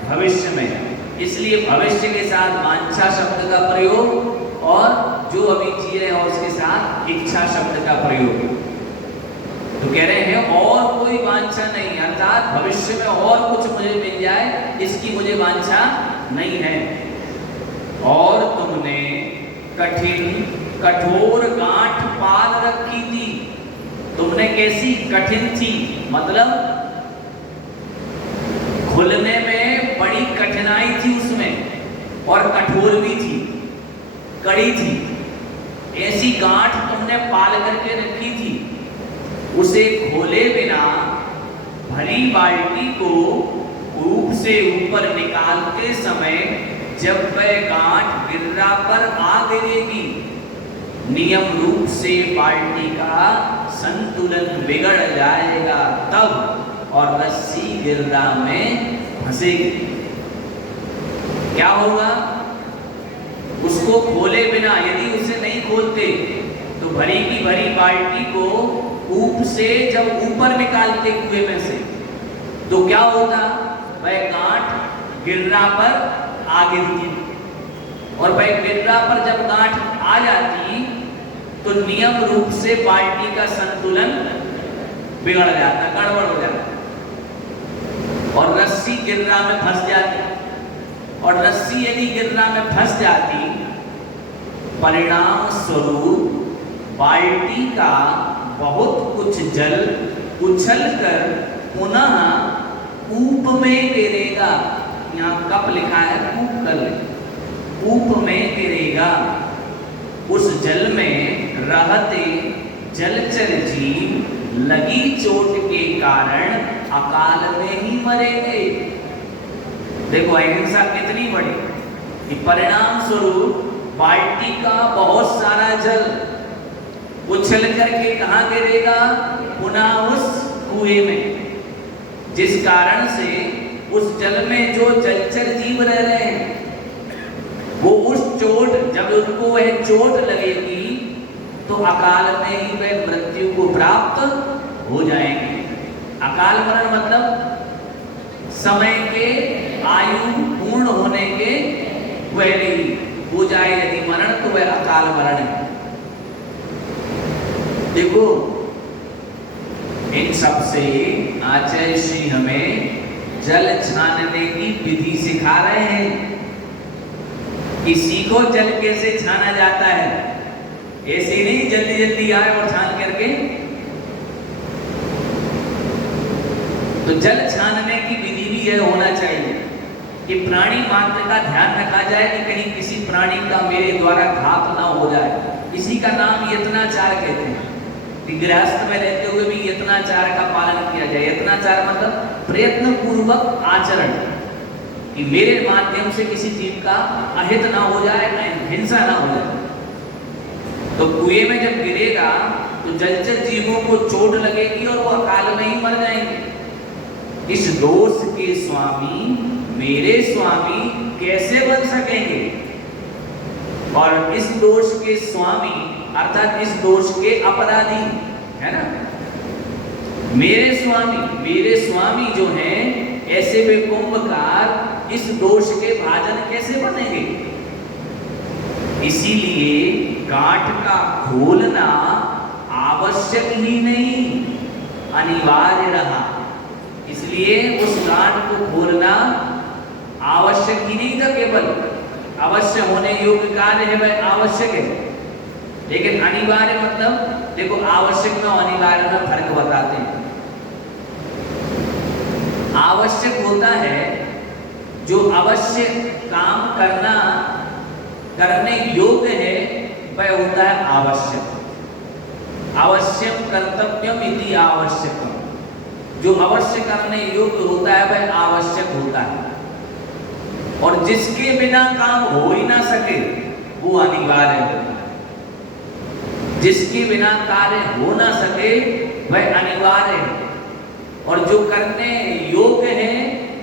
भविष्य में। इसलिए भविष्य के साथ वांछा शब्द का प्रयोग और जो अभी जी रहे हैं उसके साथ इच्छा शब्द का प्रयोग। तो कह रहे हैं और कोई वांछा नहीं, अर्थात भविष्य में और कुछ मुझे मिल जाए इसकी मुझे वांछा नहीं है। और तुमने कठिन कठोर गांठ पाल रखी थी। तुमने कैसी कठिन थी, मतलब खुलने में बड़ी कठिनाई थी उसमें, और कठोर भी थी, कड़ी थी। ऐसी गांठ तुमने पाल करके रखी थी, उसे खोले बिना भरी बाल्टी को ऊप से ऊपर निकालते समय जब वह गांठ गिर्रा पर आ गिरेगी, नियम रूप से बाल्टी का संतुलन बिगड़ जाएगा तब, और रस्सी गिर्रा में फंसेगी। क्या होगा, उसको खोले बिना, यदि उसे नहीं खोलते तो भरी की भरी बाल्टी को ऊप से जब ऊपर निकालते कुएं में से, तो क्या होता, वह गांठ गिर्रा पर आ गिरती। और वह गिर्रा पर जब गांठ आ जाती तो नियम रूप से बाल्टी का संतुलन बिगड़ जाता, गड़बड़ हो जाता, और रस्सी गिर्रा में फंस जाती। और रस्सी यदि गिर्रा में फंस जाती, परिणाम स्वरूप बाल्टी का बहुत कुछ जल उछलकर पुनः कूप में गिरेगा। यहाँ कप लिखा है, कूप कर ले, कूप में गिरेगा। उस जल में रहते जलचर जीव लगी चोट के कारण अकाल में ही मरेंगे। देखो अहिंसा कितनी बड़ी कि परिणाम स्वरूप बाल्टी का बहुत सारा जल उछल करके कहाँ गिरेगा, पुनः उस कुएं में, जिस कारण से उस जल में जो जलचर जीव रह रहे हैं वो उस चोट, जब उनको वह चोट लगेगी तो अकाल में ही वह मृत्यु को प्राप्त हो जाएंगे। अकाल मरण मतलब समय के आयु पूर्ण होने के पहले ही हो जाए यदि मरण तो वह अकाल मरण है। देखो इन सब से आचार्य श्री हमें जल छानने की विधि सिखा रहे हैं। किसी को जल कैसे छाना जाता है, ऐसे नहीं जल्दी जल्दी आए और छान करके। तो जल छानने की विधि भी यह होना चाहिए कि प्राणी मात्र का ध्यान रखा जाए कि कहीं किसी प्राणी का मेरे द्वारा घात ना हो जाए। इसी का नाम यत्नाचार कहते हैं कि गृहस्थ में रहते हुए भी यत्नाचार का पालन किया जाए। यत्नाचार मतलब प्रयत्न पूर्वक आचरण, कि मेरे माध्यम से किसी जीव का अहित ना हो जाए, हिंसा ना हो जाए। तो कुएं में जब गिरेगा तो जलचर जीवों को चोट लगेगी और वो अकाल में ही मर जाएंगे। इस दोष के स्वामी मेरे स्वामी कैसे बन सकेंगे? और इस दोष के स्वामी अर्थात इस दोष के अपराधी है ना, मेरे स्वामी जो हैं, ऐसे वे कुंभकार इस दोष के भाजन कैसे बनेंगे? इसीलिए गांठ का खोलना आवश्यक ही नहीं, अनिवार्य रहा। इसलिए उस गांठ को खोलना आवश्यक ही नहीं था, केवल अवश्य होने योग्य कार्य है वह आवश्यक है, लेकिन अनिवार्य मतलब देखो आवश्यक में अनिवार्य में फर्क बताते हैं। आवश्यक होता है जो अवश्य काम करने योग्य है, वह होता है आवश्यक। अवश्यम कर्तव्यम इति आवश्यकम, जो अवश्य करने योग्य होता है वह आवश्यक होता है। और जिसके बिना काम हो ही ना सके वो अनिवार्य होता है। जिसके बिना कार्य हो ना सके वह अनिवार्य है। और जो करने योग्य है,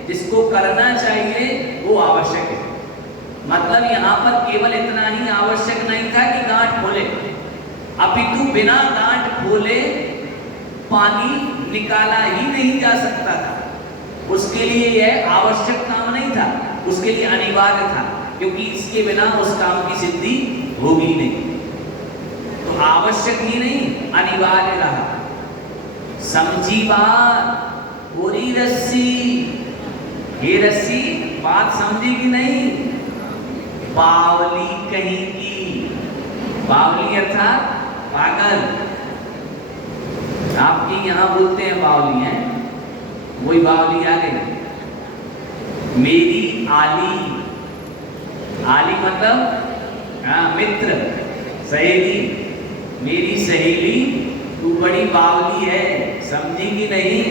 जिसको करना चाहिए, वो आवश्यक है। मतलब यहाँ पर केवल इतना ही आवश्यक नहीं था कि गांठ खोले, अपितु बिना गांठ खोले पानी निकाला ही नहीं जा सकता था। उसके लिए यह आवश्यक काम नहीं था, उसके लिए अनिवार्य था, क्योंकि इसके बिना उस काम की सिद्धि होगी नहीं। तो आवश्यक ही नहीं, अनिवार्य रहा। समझी बात? पूरी रस्सी, ये रस्सी बात समझी कि नहीं? बावली कहीं की, बावली अर्थात पागल। आपके यहाँ बोलते हैं बावली है, वही बावली आ गई। मेरी आली, आली मतलब हाँ मित्र, सहेली। मेरी सहेली तू बड़ी बावली है, समझी कि नहीं?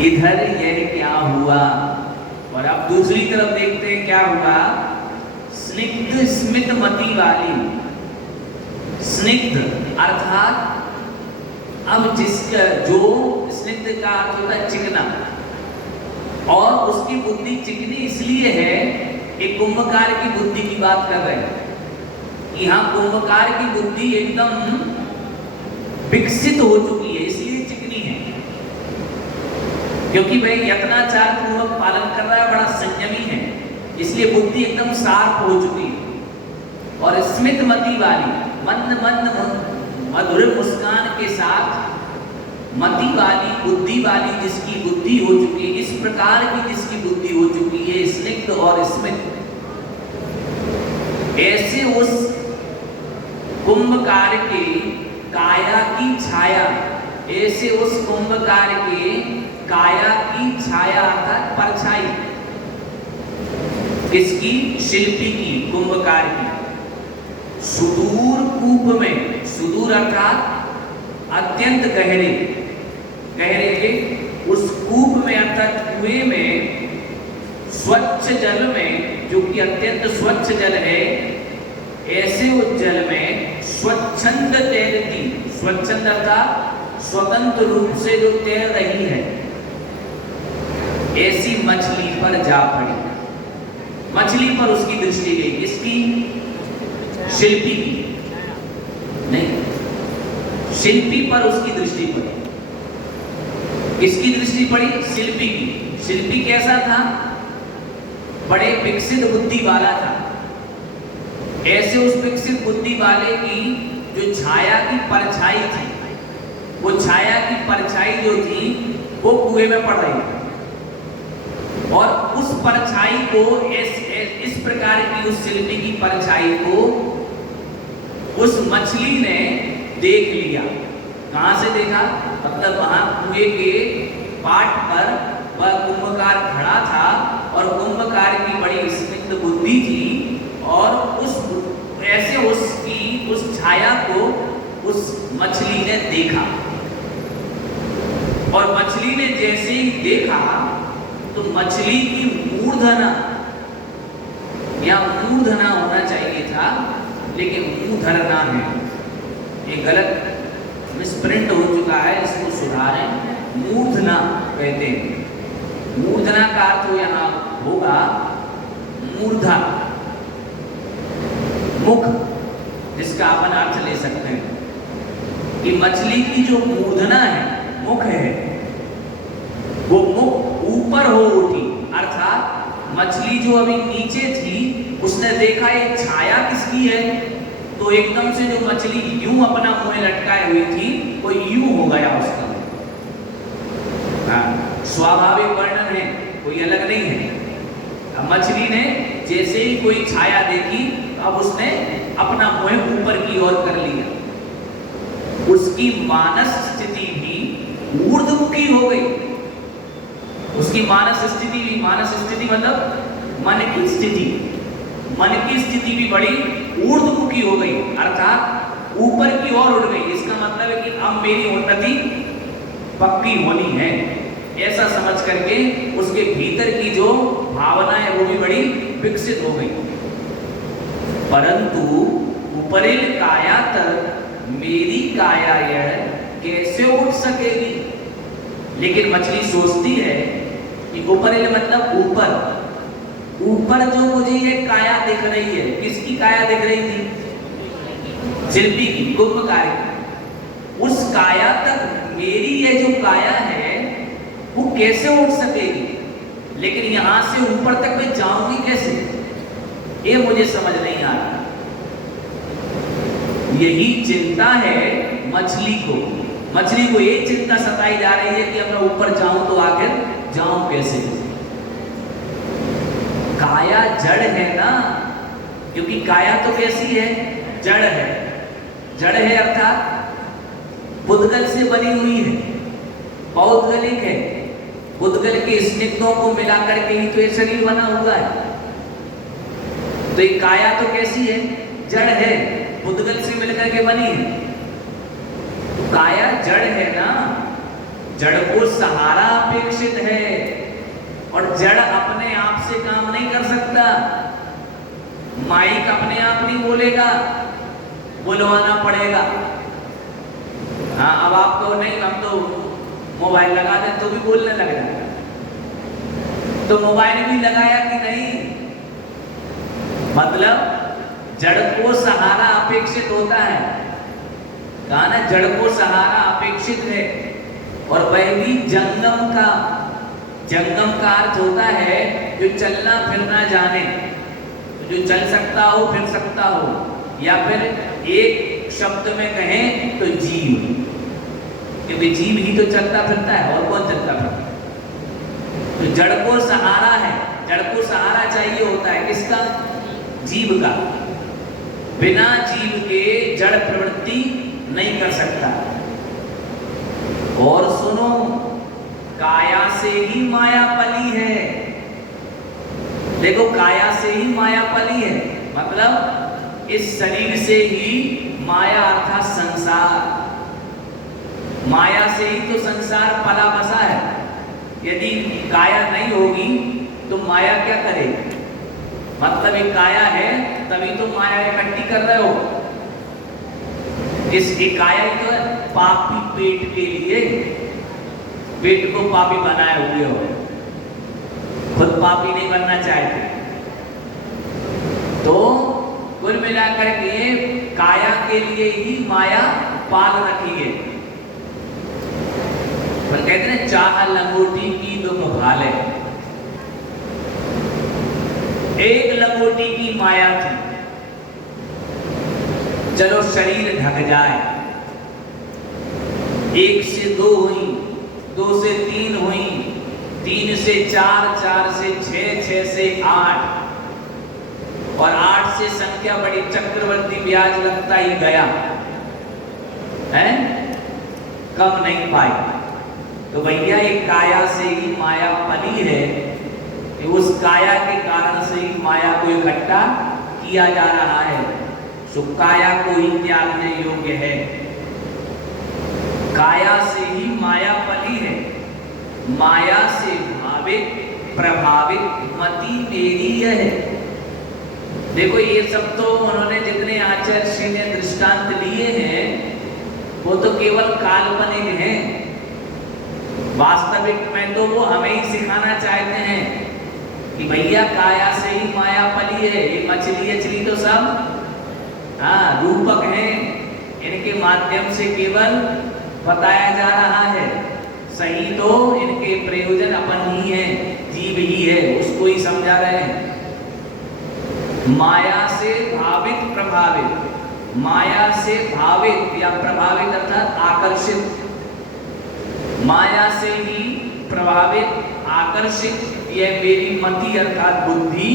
इधर यह क्या हुआ? और अब दूसरी तरफ देखते हैं क्या हुआ। स्निग्ध स्मित मति वाली, स्निग्ध अर्थात अब जिसका जो स्निग्ध का अर्थ होता है चिकना, और उसकी बुद्धि चिकनी इसलिए है कि कुंभकार की बुद्धि की बात कर रहे हैं। यहाँ कुंभकार की बुद्धि एकदम विकसित हो चुकी है, इसलिए चिकनी है, क्योंकि वह यत्नाचार पूर्वक पालन कर रहा है, बड़ा संयमी है, इसलिए बुद्धि एकदम शार्प हो चुकी है। और स्मित मति वाली, मंद मंद मधुर मुस्कान के साथ मति वाली, बुद्धि वाली जिसकी बुद्धि हो चुकी है, इस प्रकार की जिसकी बुद्धि हो चुकी है, स्निग्ध और स्मित, ऐसे उस कुंभकार के काया की छाया, ऐसे उस कुंभकार के काया की छाया अर्थात परछाई, किसकी? शिल्पी की, कुंभकार की। सुदूर कूप में, सुदूर अर्थात अत्यंत गहरे, गहरे थे उस कूप में अर्थात कुएं में, स्वच्छ जल में, जो कि अत्यंत स्वच्छ जल है, ऐसे उस जल में स्वच्छंद तैरती, स्वच्छंद अर्थात स्वतंत्र रूप से जो तैर रही है, ऐसी मछली पर जा पड़ी। मछली पर उसकी दृष्टि गई। किसकी? शिल्पी की। नहीं, शिल्पी पर उसकी दृष्टि पड़ी। किसकी दृष्टि पड़ी? शिल्पी की। शिल्पी कैसा था? बड़े विकसित बुद्धि वाला था। ऐसे उस विकसित बुद्धि वाले की जो छाया की परछाई थी, वो छाया की परछाई जो थी वो कुएं में पड़ रही थी, और उस परछाई को इस प्रकार की उस शिल्पी की परछाई को उस मछली ने देख लिया। कहां से देखा? मतलब वहां कुएं के पाट पर वह कुंभकार खड़ा था, और कुंभकार की बड़ी स्निग्ध बुद्धि थी, और उस ऐसे उसकी उस छाया को उस मछली ने देखा। और मछली ने जैसे ही देखा तो मछली की मूर्धना, या मूर्धना होना चाहिए था, लेकिन मूर्धना है, ये गलत मिसप्रिंट हो चुका है, इसको सुधारें। मूर्धना कहते हैं। मूर्धना का अर्थ यहाँ होगा मूर्धा, मुख, जिसका अपन अर्थ ले सकते हैं कि मछली की जो मूर्धना है, मुख है, वो मुख ऊपर हो उठी। अर्थात मछली जो अभी नीचे थी, उसने देखा ये छाया किसकी है, तो एकदम से जो मछली यूं अपना मुंह लटकाए हुई थी, वो यूं हो गया उसका। स्वाभाविक वर्णन है, कोई अलग नहीं है। अब मछली ने जैसे ही कोई छाया देखी, अब उसने अपना मुंह ऊपर की ओर कर लिया। उसकी मानस स्थिति भी ऊर्ध्वमुखी हो गई। उसकी मानस स्थिति मतलब मन की स्थिति, मन की स्थिति भी बड़ी ऊर्ध्वमुखी हो गई, अर्थात ऊपर की ओर उड़ गई। इसका मतलब है कि अब मेरी उन्नति पक्की होनी है, ऐसा समझ करके उसके भीतर की जो भावना है वो भी बड़ी विकसित हो गई। परंतु उपरिल काया तक मेरी काया यह कैसे उठ सकेगी? लेकिन मछली सोचती है कि उपरिल मतलब ऊपर, ऊपर जो मुझे ये काया दिख रही है, किसकी काया दिख रही थी? शिल्पी की, कुंभकार की। उस काया तक मेरी ये जो काया है वो कैसे उठ सकेगी? लेकिन यहां से ऊपर तक मैं जाऊंगी कैसे, ये मुझे समझ नहीं आ रहा। यही चिंता है मछली को। मछली को ये चिंता सताई जा रही है कि अब मैं ऊपर जाऊं तो आखिर जाऊं कैसे? काया जड़ है ना, क्योंकि काया तो कैसी है? जड़ है। जड़ है अर्थात बुदगल से बनी हुई है, पौद्गलिक है। बुदगल के स्निग्धों को मिलाकर के ही तो ये शरीर बना हुआ है। तो ये काया तो कैसी है? जड़ है, बुदगल से मिलकर के बनी है। तो काया जड़ है ना, जड़ को सहारा अपेक्षित है, और जड़ अपने आप से काम नहीं कर सकता। माइक अपने आप नहीं बोलेगा, बुलवाना पड़ेगा। हाँ, अब आप तो नहीं, हम तो मोबाइल लगा दे तो भी बोलने लग जाता। तो मोबाइल भी लगाया कि नहीं, मतलब जड़ को सहारा अपेक्षित होता है। कहा ना, जड़ को सहारा अपेक्षित है। और वह भी जंगम का। जंगम का अर्थ होता है जो चलना फिरना जाने, जो चल सकता हो, फिर सकता हो, या फिर एक शब्द में कहें तो जीव, क्योंकि जीव ही तो चलता फिरता है, और कौन चलता फिरता है? तो जड़ को सहारा है, जड़ को सहारा चाहिए होता है, किसका? जीव का। बिना जीव के जड़ प्रवृत्ति नहीं कर सकता। और सुनो, काया से ही माया पली है। देखो, काया से ही माया पली है, मतलब इस शरीर से ही माया अर्थात संसार, माया से ही तो संसार पला बसा है। यदि काया नहीं होगी तो माया क्या करेगी? मतलब एक काया है तभी तो माया इकट्ठी कर रहे हो। इस काया ही तो है, पापी पेट के लिए पेट को पापी बनाए हुए हो, खुद पापी नहीं बनना चाहते। तो कुल मिलाकर के काया के लिए ही माया पाल रखी है। पर कहते हैं चाह लंगोटी की दुख भाले। एक लंगोटी की माया थी, चलो शरीर ढक जाए, 1 से 2 हुई, 2 से 3 हुई, 3 से 4, 4 से 6, 6 से 8 और 8 से संख्या बड़ी, चक्रवर्ती ब्याज लगता ही गया है, कम नहीं पाई। तो भैया एक काया से ही माया पली है, उस काया के कारण से ही माया को इकट्ठा किया जा रहा है। सो काया को ही त्यागने योग्य है, काया से ही माया पली है। माया से भावित प्रभावित मति मेरी है। देखो ये सब तो उन्होंने जितने आचार्य श्री ने दृष्टांत लिए हैं वो तो केवल काल्पनिक हैं। वास्तविक में तो वो हमें ही सिखाना चाहते हैं कि भैया काया से ही माया पली है। ये मछली अछली तो सब रूपक हैं, इनके माध्यम से केवल बताया जा रहा है। सही तो इनके प्रयोजन अपन ही है, जीव ही है, उसको ही समझा रहे हैं। माया से भावित प्रभावित, माया से भावित या प्रभावित अर्थात आकर्षित, माया से ही प्रभावित आकर्षित, यह मेरी मति अर्थात बुद्धि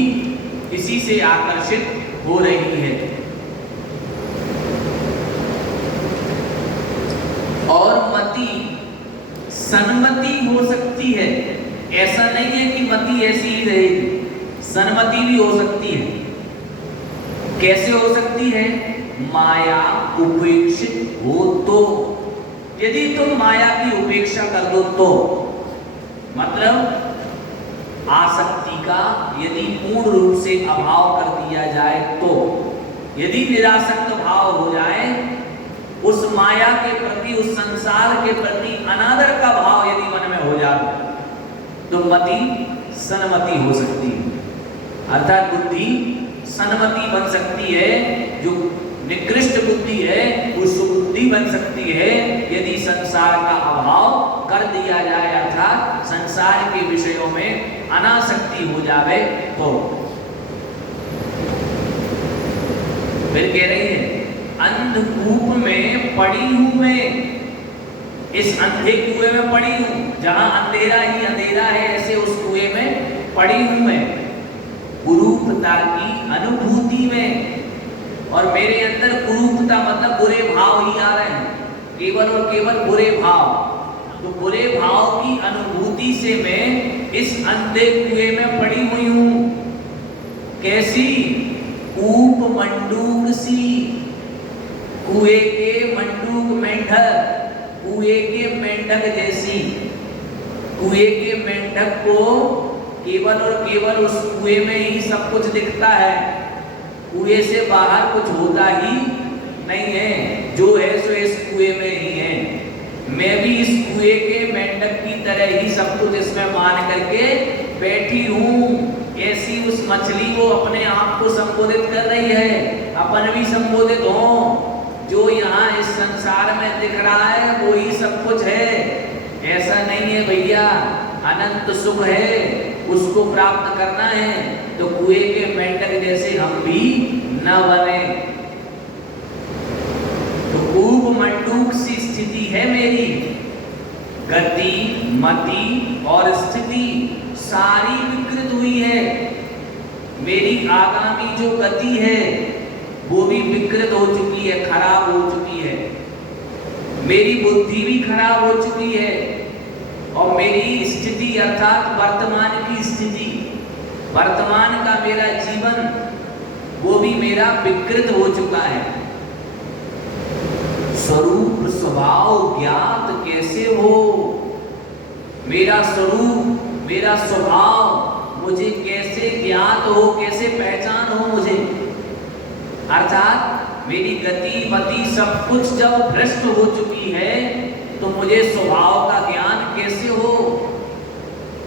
इसी से आकर्षित हो रही है। और मति सन्मति हो सकती है, ऐसा नहीं है कि मति ऐसी ही रहेगी, सन्मति भी हो सकती है। कैसे हो सकती है? माया उपेक्षित हो तो, यदि तुम माया की उपेक्षा कर दो तो, मतलब आसक्ति का यदि पूर्ण रूप से अभाव कर दिया जाए तो, यदि निरासक्त भाव हो जाए, उस माया के प्रति, उस संसार के प्रति अनादर का भाव यदि मन में हो जाए तो मति सन्मति हो सकती है, अर्थात बुद्धि सन्मति बन सकती है। जो निकृष्ट बुद्धि है वो सुबुद्धि बन सकती है यदि संसार का अभाव कर दिया जाए, अर्थात संसार के विषयों में अनासक्ति हो जाए तो। फिर कह रही है अंधकूप में पड़ी हूं मैं, इस अंधे कुएं में पड़ी हूं, जहां अंधेरा ही अंधेरा है ऐसे उस कुएं में पड़ी हूं मैं, कुरूपता की अनुभूति में। और मेरे अंदर कुरूपता मतलब बुरे भाव ही आ रहे हैं, केवल और केवल बुरे भाव। तो बुरे भाव की अनुभूति से मैं इस अंधे कुएं में पड़ी हुई हूं। कैसी? कूप मंडूक सी, कुएं के मंडूक मेंढक, कुएं के मेंढक जैसी। कुएं के मेंढक को केवल और केवल उस कुएं में ही सब कुछ दिखता है, कुएं से बाहर कुछ होता ही नहीं है, जो है सो इस कुएं में ही है। मैं भी इस कुएं के मेंढक की तरह ही सब कुछ इसमें मान करके बैठी हूँ। ऐसी उस मछली को अपने आप को संबोधित कर रही है, अपन भी संबोधित हो। जो यहाँ इस संसार में दिख रहा है वो ही सब कुछ है, ऐसा नहीं है भैया। अनंत सुख है, उसको प्राप्त करना है तो कुएं के मेंढक जैसे हम भी न बने। तो कूप मंडूक सी स्थिति है मेरी, गति मति और स्थिति सारी विकृत हुई है। मेरी आगामी जो गति है वो भी विकृत हो चुकी है, खराब हो चुकी है। मेरी बुद्धि भी खराब हो चुकी है और मेरी स्थिति अर्थात वर्तमान की स्थिति, वर्तमान का मेरा जीवन वो भी मेरा विकृत हो चुका है। स्वरूप स्वभाव ज्ञात कैसे हो? मेरा स्वरूप मेरा स्वभाव मुझे कैसे ज्ञात हो, कैसे पहचान हो मुझे? अर्थात मेरी गति मति सब कुछ जब भ्रष्ट हो चुकी है तो मुझे स्वभाव का ज्ञान कैसे हो?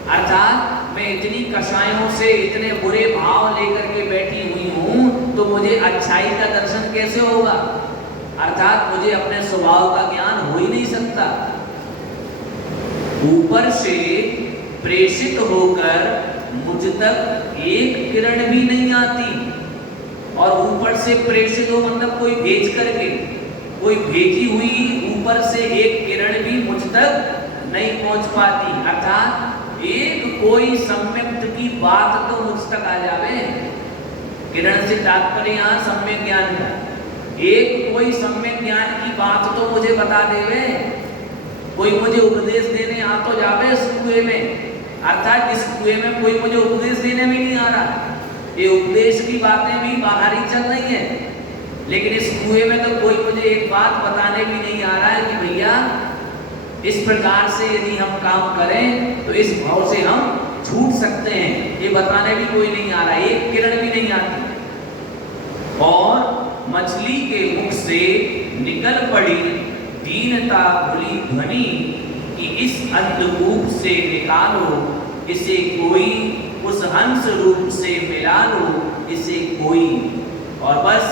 अर्थात मैं इतनी कषायों से इतने बुरे भाव लेकर के बैठी हुई हूं, तो मुझे अच्छाई का दर्शन कैसे होगा? अर्थात मुझे अपने स्वभाव का ज्ञान हो ही नहीं सकता। ऊपर से प्रेषित होकर मुझ तक एक किरण भी नहीं आती, और ऊपर से प्रेषित हो मतलब कोई भेज करके, कोई भेजी हुई ऊपर से एक किरण भी मुझ तक नहीं पहुंच पाती। अर्थात एक कोई सम्यक्त की बात तो मुझ तक आ जावे। किरण से तात्पर्य यहाँ सम्यक ज्ञान का, एक कोई सम्यक ज्ञान की बात तो मुझे बता देवे, कोई मुझे उपदेश देने आ तो जावे इस कुएं में। अर्थात इस कुएं में कोई मुझे उपदेश देने भी नहीं आ रहा, ये उपदेश की बातें भी बाहर ही चल रही हैं, लेकिन इस कुएं में तो कोई मुझे एक बात बताने भी नहीं आ रहा है कि भैया इस प्रकार से यदि हम काम करें तो इस भाव से हम छूट सकते हैं, ये बताने भी कोई नहीं आ रहा, एक किरण भी नहीं आती। और मछली के मुख से निकल पड़ी दीनता भुली ध्वनि कि इस अंधकूप से निकालो इसे कोई, उस हंस रूप से मिला लो इसे कोई। और बस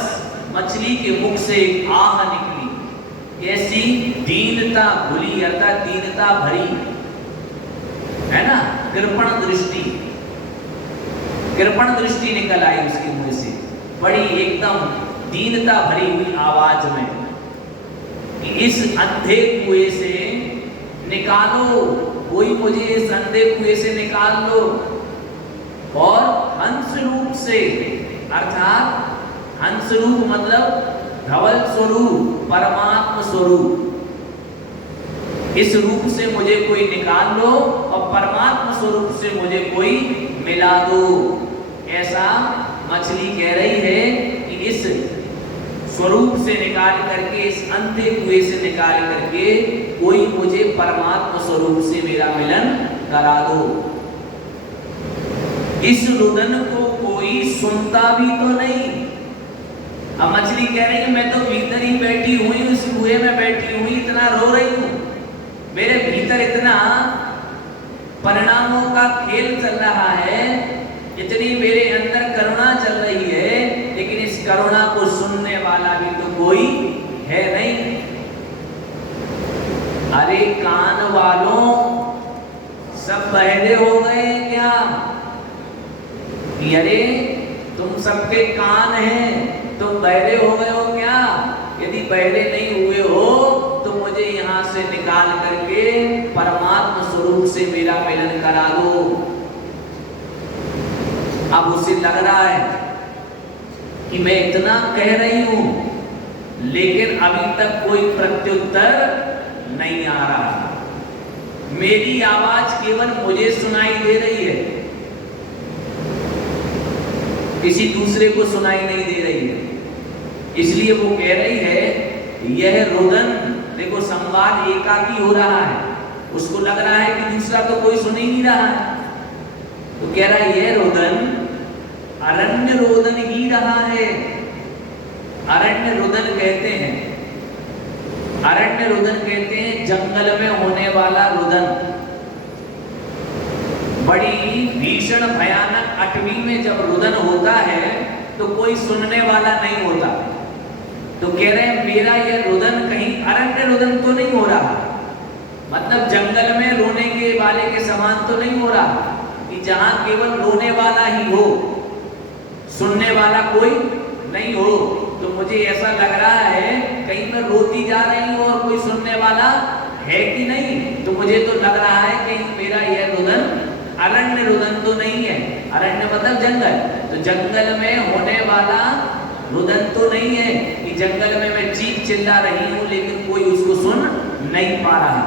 मछली के मुख से एक आह निकली, कैसी? दीनता भुली, अर्थात दीनता भरी, है ना, कृपण दृष्टि, कृपण दृष्टि निकल आई उसके मुंह से, बड़ी एकदम दीनता भरी हुई आवाज में कि इस अंधे कुएं से निकालो, कोई मुझे इस अंधे कुएं से निकाल लो। और हंस रूप से, अर्थात हंस रूप मतलब धवल स्वरूप, परमात्म स्वरूप, इस रूप से मुझे कोई निकाल लो और परमात्म स्वरूप से मुझे कोई मिला दो। ऐसा मछली कह रही है कि इस स्वरूप से निकाल करके, इस अंधे कुएं से निकाल करके कोई मुझे परमात्म स्वरूप से मेरा मिलन करा दो। इस रुदन को कोई सुनता भी तो नहीं। अब मछली कह रही है मैं तो भीतर ही बैठी हुई, उस कुएं में बैठी हुई, इतना रो रही हूं, मेरे भीतर इतना परिणामों का खेल चल रहा है, इतनी मेरे अंदर करुणा चल रही है, लेकिन इस करुणा को सुनने वाला भी तो कोई है नहीं। अरे कान वालों, सब बहरे हो गए क्या? अरे तुम सबके कान हैं, तुम बहरे हो गए हो क्या? यदि बहरे नहीं हुए हो तो मुझे यहाँ से निकाल करके परमात्म स्वरूप से मेरा मिलन करा दो। अब उसे लग रहा है कि मैं इतना कह रही हूं, लेकिन अभी तक कोई प्रत्युत्तर नहीं आ रहा, मेरी आवाज केवल मुझे सुनाई दे रही है, किसी दूसरे को सुनाई नहीं दे रही है। इसलिए वो कह रही है यह रुदन, देखो संवाद एकाकी हो रहा है, उसको लग रहा है कि दूसरा तो कोई सुन ही नहीं रहा है, तो कह रहा है यह रुदन अरण्य रोदन ही रहा है। अरण्य रुदन कहते हैं, अरण्य रुदन कहते हैं जंगल में होने वाला रुदन। बड़ी भीषण भयानक अटवी में जब रुदन होता है तो कोई सुनने वाला नहीं होता, तो कह रहे हैं मेरा यह रुदन कहीं अरण्य रुदन तो नहीं हो रहा, मतलब जंगल में रोने के वाले के समान तो नहीं हो रहा कि जहां केवल रोने वाला ही हो, सुनने वाला कोई नहीं हो। तो मुझे ऐसा लग रहा है कहीं मैं रोती जा रही हूं और कोई सुनने वाला है कि नहीं, तो मुझे तो लग रहा है कि मेरा यह रुदन अरण्य रुदन तो नहीं है। अरण्य मतलब जंगल, तो जंगल में होने वाला रुदन तो नहीं है कि जंगल में मैं चीख चिल्ला रही हूं लेकिन कोई उसको सुन नहीं पा रहा।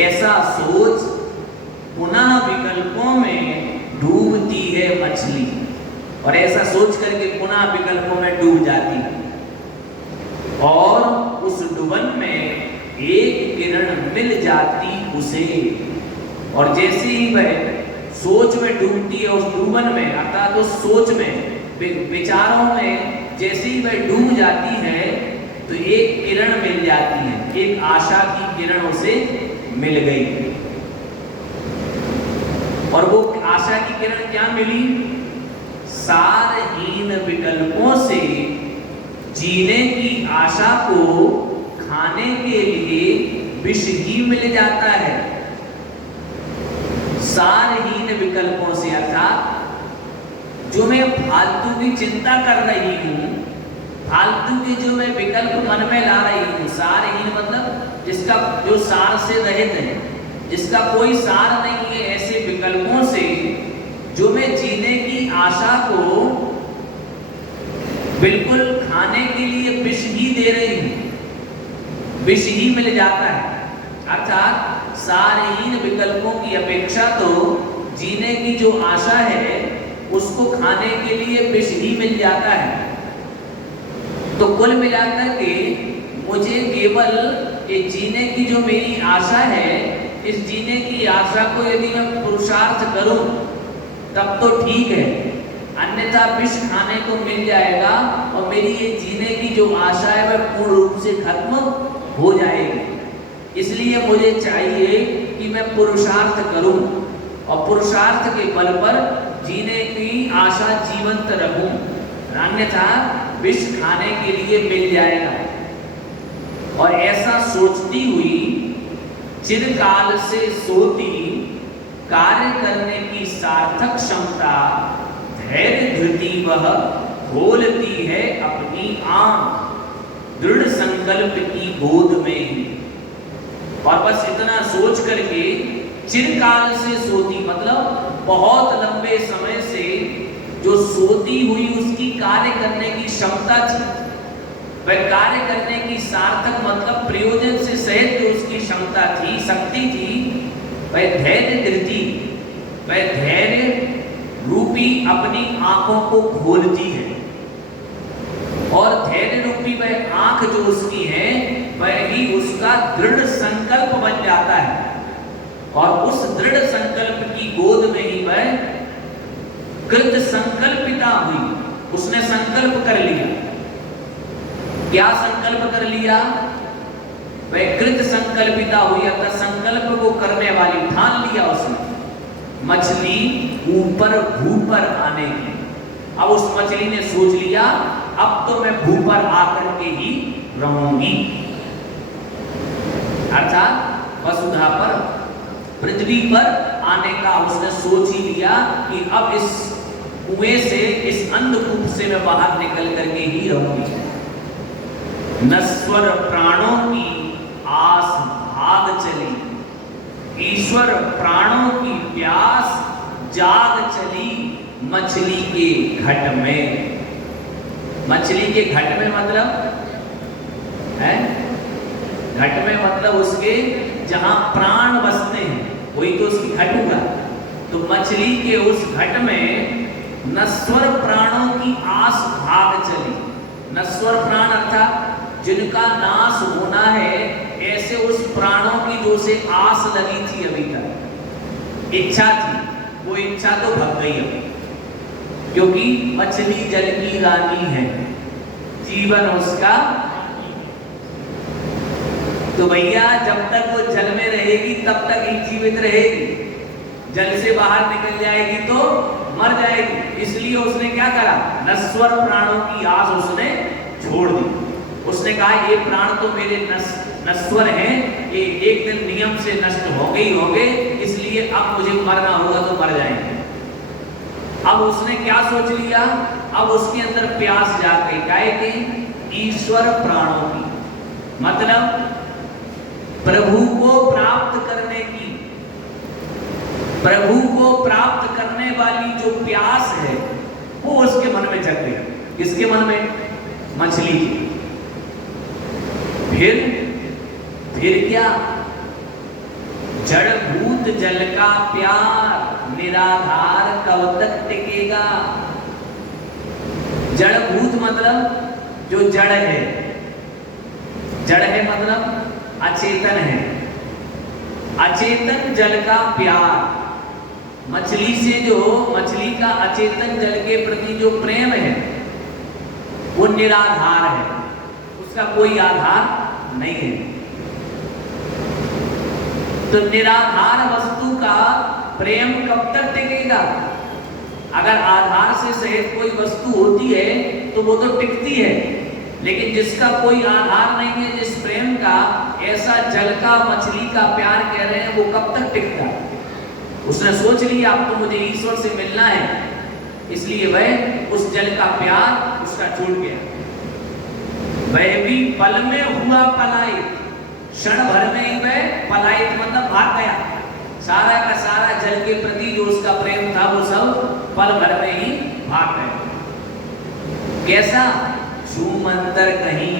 ऐसा सोच पुनः विकल्पों में डूबती है मछली, और ऐसा सोच करके पुनः विकल्पों में डूब जाती है, और उस डुबन में एक किरण मिल जाती उसे। और जैसे ही वह सोच में डूबती है, उस डूबन में अर्थात उस सोच में, विचारों में जैसे ही वह डूब जाती है तो एक किरण मिल जाती है। एक आशा की किरण उसे मिल गई। और वो आशा की किरण क्या मिली? सारहीन विकल्पों से जीने की आशा को खाने के लिए विष ही मिल जाता है। सारहीन विकल्पों से अर्थात जो मैं फालतू की चिंता कर रही हूं, फालतू के जो मैं विकल्प मन में ला रही हूं, सारहीन मतलब जिसका जो सार से रहित है, जिसका कोई सार नहीं है, ऐसे विकल्पों से जो मैं जीने की आशा को बिल्कुल खाने के लिए विष ही दे रही हूं, विष ही मिल जाता है। अर्थात सारहीन विकल्पों की अपेक्षा तो जीने की जो आशा है उसको खाने के लिए विष ही मिल जाता है। तो कुल मिलाकर के मुझे केवल ये जीने की जो मेरी आशा है, इस जीने की आशा को यदि मैं पुरुषार्थ करूं तब तो ठीक है, अन्यथा विष खाने को मिल जाएगा और मेरी ये जीने की जो आशा है वह पूर्ण रूप से खत्म हो जाएगी। इसलिए मुझे चाहिए कि मैं पुरुषार्थ करूं और पुरुषार्थ के बल पर जीने की आशा जीवंत रखूं, अन्यथा विष खाने के लिए मिल जाएगा। और ऐसा सोचती हुई चिरकाल से सोती कार्य करने की सार्थक क्षमता धैर्य धृति वह खोलती है अपनी आंख दृढ़ संकल्प की गोद में ही। और बस इतना सोच करके चिरकाल से सोती मतलब बहुत लंबे समय से जो सोती हुई उसकी कार्य करने की क्षमता थी, वह कार्य करने की सार्थक मतलब प्रयोजन से सहित जो उसकी क्षमता थी, शक्ति थी, वह धैर्य धृति, वह धैर्य रूपी अपनी आंखों को खोलती है। और धैर्य रूपी वह आंख जो उसकी है वह ही उसका दृढ़ संकल्प बन जाता है। और उस दृढ़ संकल्प की गोद में ही वह कृत संकल्पिता हुई। उसने संकल्प कर लिया। क्या संकल्प कर लिया? वह कृत संकल्पिता हुई, अर्थात संकल्प को करने वाली, ठान लिया उसने मछली ऊपर भू पर आने की। अब उस मछली ने सोच लिया अब तो मैं भू पर आकर के ही रहूंगी, अर्थात वसुधा पर, पृथ्वी पर आने का उसने सोच ही लिया कि अब इस कुएं से, इस अंधकूप से मैं बाहर निकल करके ही रहूंगी। नश्वर प्राणों की आस भाग चली, ईश्वर प्राणों की प्यास जाग चली मछली के घट में। मछली के घट में मतलब है, घट में मतलब उसके जहां प्राण बसते हैं वही तो उसकी घट हुआ। तो मछली के उस घट में नश्वर प्राणों की आस भाग चली। नश्वर प्राण अर्थात जिनका नाश होना है, ऐसे उस प्राणों की जो उसे आस लगी थी, अभी तक इच्छा थी, वो इच्छा तो भग गई अब, क्योंकि मछली जल की रानी है, जीवन उसका। तो भैया जब तक वो जल में रहेगी तब तक ही जीवित रहेगी, जल से बाहर निकल जाएगी तो मर जाएगी। इसलिए उसने क्या करा? नश्वर प्राणों की आस उसने छोड़ दी। उसने कहा ये प्राण तो मेरे नश्वर हैं, ये एक दिन नियम से नष्ट होंगे, इसलिए अब मुझे मरना होगा तो मर जाएंगे। अब उसने क्या सोच लिया? अब उसके अंदर प्यास जाग गई, काय की? ईश्वर प्राणों की, मतलब प्रभु को प्राप्त करने की, प्रभु को प्राप्त करने वाली जो प्यास है वो उसके मन में जग गई। किसके मन में? मछली की। फिर क्या? जड़भूत जल का प्यार निराधार कब तक टिकेगा? जड़भूत मतलब जो जड़ है, जड़ है मतलब अचेतन है। अचेतन जल का प्यार, मछली से जो, मछली का अचेतन जल के प्रति जो प्रेम है वो निराधार है, उसका कोई आधार नहीं है। तो निराधार वस्तु का प्रेम कब तक टिकेगा? अगर आधार से सहित कोई वस्तु होती है तो वो तो टिकती है, लेकिन जिसका कोई आधार नहीं है, जिस प्रेम का, ऐसा जल का, मछली का प्यार कह रहे हैं, वो कब तक टिकता? उसने सोच लिया अब तो मुझे ईश्वर से मिलना है, इसलिए वह उस जल का प्यार उसका छूट गया। वह भी पल में हुआ पलायित, क्षण भर में ही वह पलायित मतलब भाग गया। सारा का सारा जल के प्रति जो उसका प्रेम था वो सब पल भर में ही भाग गया। कैसा? छू मंतर कहीं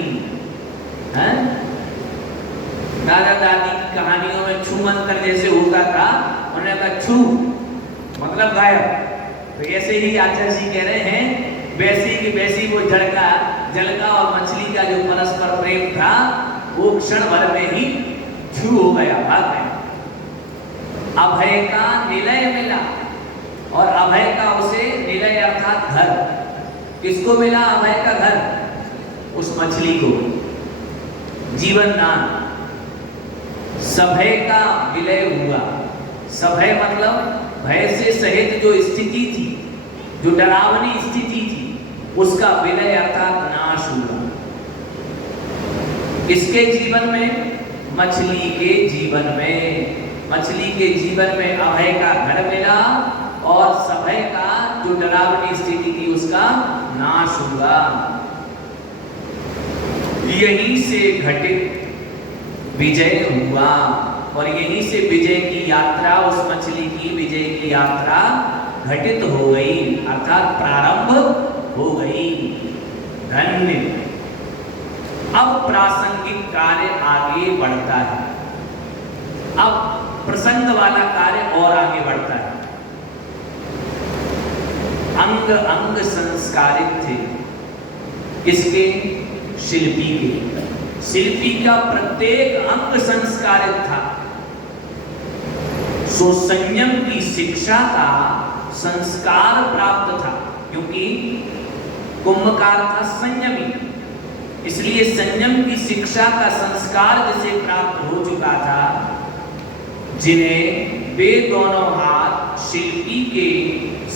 है? दादा दादी की कहानियों में छू मंतर जैसे होता था, उन्होंने कहा छू मतलब गायब। तो ऐसे ही आचार्य जी कह रहे हैं, वैसी की वैसी वो जल का और मछली का जो परस्पर प्रेम था वो क्षण भर में ही छू हो गया, भाग गया। अभय का निलय मिला, और अभय का उसे निलय अर्थात घर। किसको मिला अभय का घर? उस मछली को, जीवन दान। सभय का विलय हुआ। सभय मतलब भय से सहित जो स्थिति थी, जो डरावनी स्थिति थी, उसका विलय अर्थात नाश हुआ। किसके जीवन में? मछली के जीवन में। मछली के जीवन में अभय का घर मिला और सभय का जो डरावनी स्थिति थी उसका नाश हुआ। यहीं से घटित विजय हुआ, और यहीं से विजय की यात्रा, उस मछली की विजय की यात्रा घटित हो गई, अर्थात प्रारंभ हो गई। धन्य। अब प्रासंगिक कार्य आगे बढ़ता है। अब प्रसंग वाला कार्य और आगे बढ़ता है। अंग अंग संस्कारित थे। किसके? शिल्पी के। शिल्पी का प्रत्येक अंग संस्कारित था। सो संयम की शिक्षा का संस्कार प्राप्त था, क्योंकि कुंभकार था संयमी, इसलिए संयम की शिक्षा का संस्कार जिसे प्राप्त हो चुका था, जिन्हें वे दोनों हाथ शिल्पी के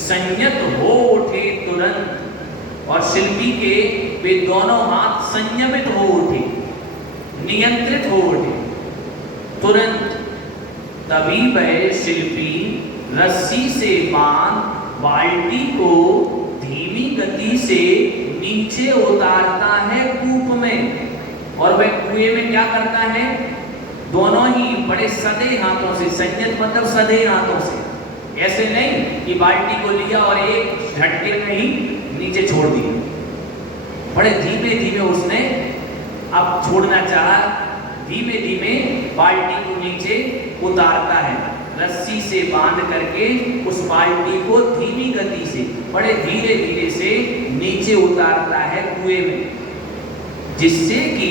संयत हो उठे तुरंत, और शिल्पी के वे दोनों हाथ संयमित हो उठे, नियंत्रित हो उठे तुरंत। तभी वह शिल्पी रस्सी से बांध बाल्टी को धीमी गति से नीचे उतारता है कूप में, और वह कुएं में क्या करता है? दोनों ही बड़े सधे हाथों से, संयत मतलब सधे हाथों से, ऐसे नहीं कि बाल्टी को लिया और एक झटके में ही नीचे छोड़ दिया। बड़े धीमे धीमे उसने अब छोड़ना चाहा, धीमे धीमे बाल्टी को नीचे उतारता है, रस्सी से बांध करके उस बाल्टी को धीमी गति से, बड़े धीरे धीरे से नीचे उतारता है कुएं में, जिससे कि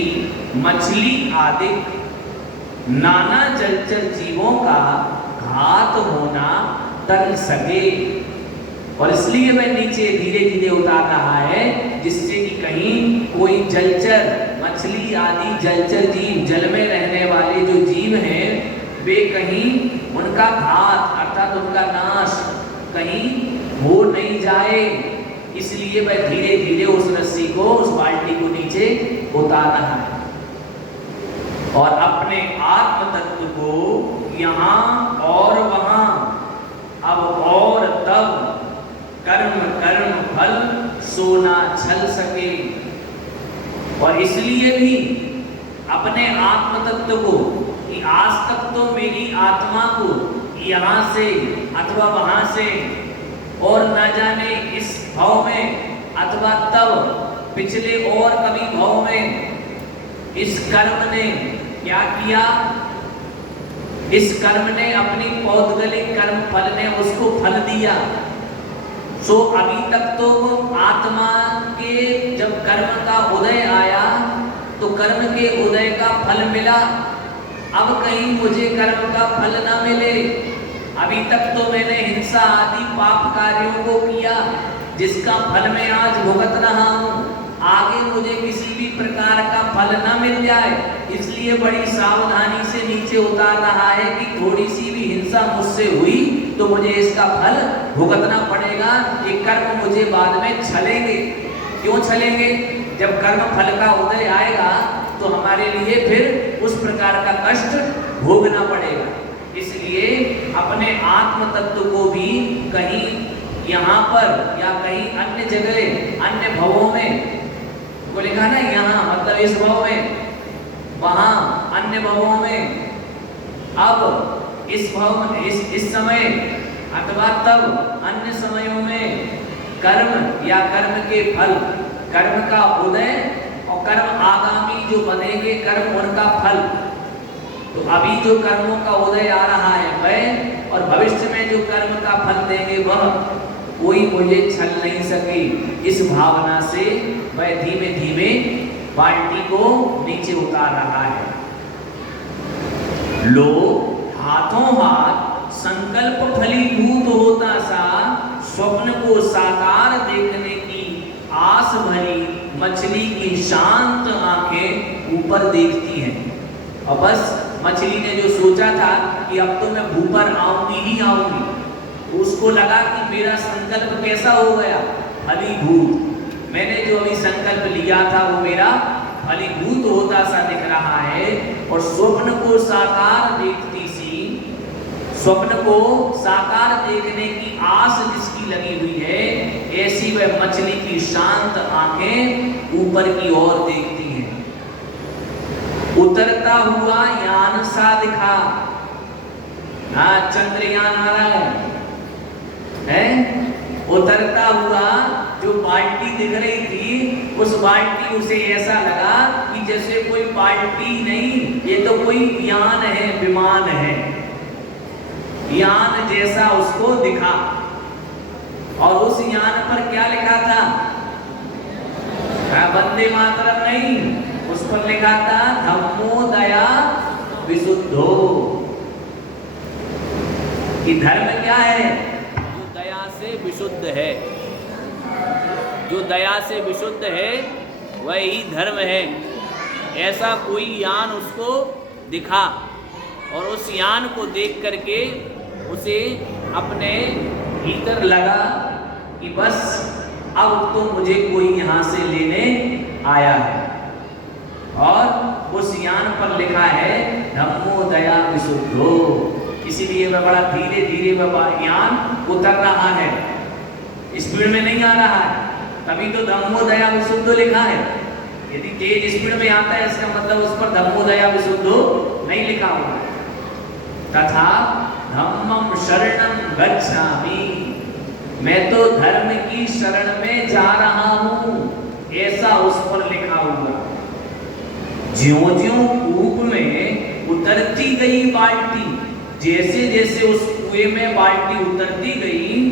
मछली आदि नाना जलचर जीवों का घात होना टल सके। और इसलिए वह नीचे धीरे धीरे उतार रहा है, जिससे कि कहीं कोई जलचर, मछली आदि जलचर जीव, जल में रहने वाले जो जीव हैं, वे कहीं उनका घात अर्थात उनका नाश कहीं हो नहीं जाए। इसलिए वह धीरे धीरे उस रस्सी को, उस बाल्टी को नीचे उतार रहा है, और अपने आत्म तत्व को यहाँ और वहाँ, अब और तब कर्म कर्म फल सोना छल सके। और इसलिए भी अपने आत्म तत्व को, कि आज तक तो मेरी आत्मा को यहाँ से अथवा वहाँ से, और न जाने इस भाव में अथवा तब पिछले और कभी भाव में, इस कर्म ने क्या किया? इस कर्म ने, अपनी पौद्गलिक कर्म फल ने उसको फल दिया। सो अभी तक तो आत्मा के जब कर्म का उदय आया तो कर्म के उदय का फल मिला। अब कहीं मुझे कर्म का फल ना मिले। अभी तक तो मैंने हिंसा आदि पाप कार्यों को किया, जिसका फल मैं आज भुगत रहा हूँ। आगे मुझे किसी भी प्रकार का फल ना मिल जाए, इसलिए बड़ी सावधानी से नीचे उतार रहा है कि थोड़ी सी भी हिंसा मुझसे हुई तो मुझे इसका फल भुगतना पड़ेगा। ये कर्म मुझे बाद में छलेंगे। क्यों छलेंगे? जब कर्म फल का उदय आएगा तो हमारे लिए फिर उस प्रकार का कष्ट भोगना पड़ेगा। इसलिए अपने आत्म तत्व को भी कहीं यहाँ पर या कहीं अन्य जगह अन्य भवों में को लिखा ना, यहाँ मतलब इस भव में, वहाँ अन्य भवों में, अब इस भव में इस समय अथवा तब अन्य समयों में कर्म या कर्म के फल, कर्म का उदय और कर्म आगामी जो बनेंगे कर्म उनका फल। तो अभी जो कर्मों का उदय आ रहा है वह, और भविष्य में जो कर्म का फल देंगे वह, कोई मुझे छल नहीं सके। इस भावना से वह धीमे धीमे बाल्टी को नीचे उतार रहा है। लो हाथों हाथ संकल्प फलीभूत होता सा स्वप्न को साकार देखने की आस भरी मछली की शांत आंखें ऊपर देखती हैं। और बस मछली ने जो सोचा था कि अब तो मैं ऊपर आऊंगी ही आऊंगी, उसको लगा कि मेरा संकल्प कैसा हो गया, फलीभूत। मैंने जो अभी संकल्प लिया था वो मेरा फलीभूत होता सा दिख रहा है। और स्वप्न को साकार देखती सी, स्वप्न को साकार देखने की आस जिसकी लगी हुई है, ऐसी वह मछली की शांत आंखें ऊपर की ओर देखती हैं। उतरता हुआ यान सा दिखा, चंद्रयान आ रहा है, उतरता हुआ जो बाल्टी दिख रही थी, उस बाल्टी उसे ऐसा लगा कि जैसे कोई बाल्टी नहीं, ये तो कोई यान है, विमान है। यान जैसा उसको दिखा। और उस यान पर क्या लिखा था? वंदे मातरम नहीं, उस पर लिखा था धम्मो दया विशुद्धो। कि धर्म क्या है? जो दया से विशुद्ध है। जो दया से विशुद्ध है वही धर्म है। ऐसा कोई यान उसको दिखा और उस यान को देख करके उसे अपने भीतर लगा कि बस अब तो मुझे कोई यहाँ से लेने आया है। और उस यान पर लिखा है धम्मो दया विशुद्धो। इसीलिए वह बड़ा धीरे धीरे वह यान उतर रहा है, स्पीड में नहीं आ रहा है। तभी तो धम्मो दया विशुद्धो लिखा है। यदि तेज स्पीड में आता है इसका मतलब उस पर धम्मो दया विशुद्धो नहीं लिखा होगा। तथा धम्मम शरणं गच्छामि, मैं तो धर्म की शरण में जा रहा हूं, ऐसा उस पर लिखा हुआ। ज्यों-ज्यों कूप में उतरती गई बाल्टी, जैसे जैसे उस कुएं में बाल्टी उतरती गई,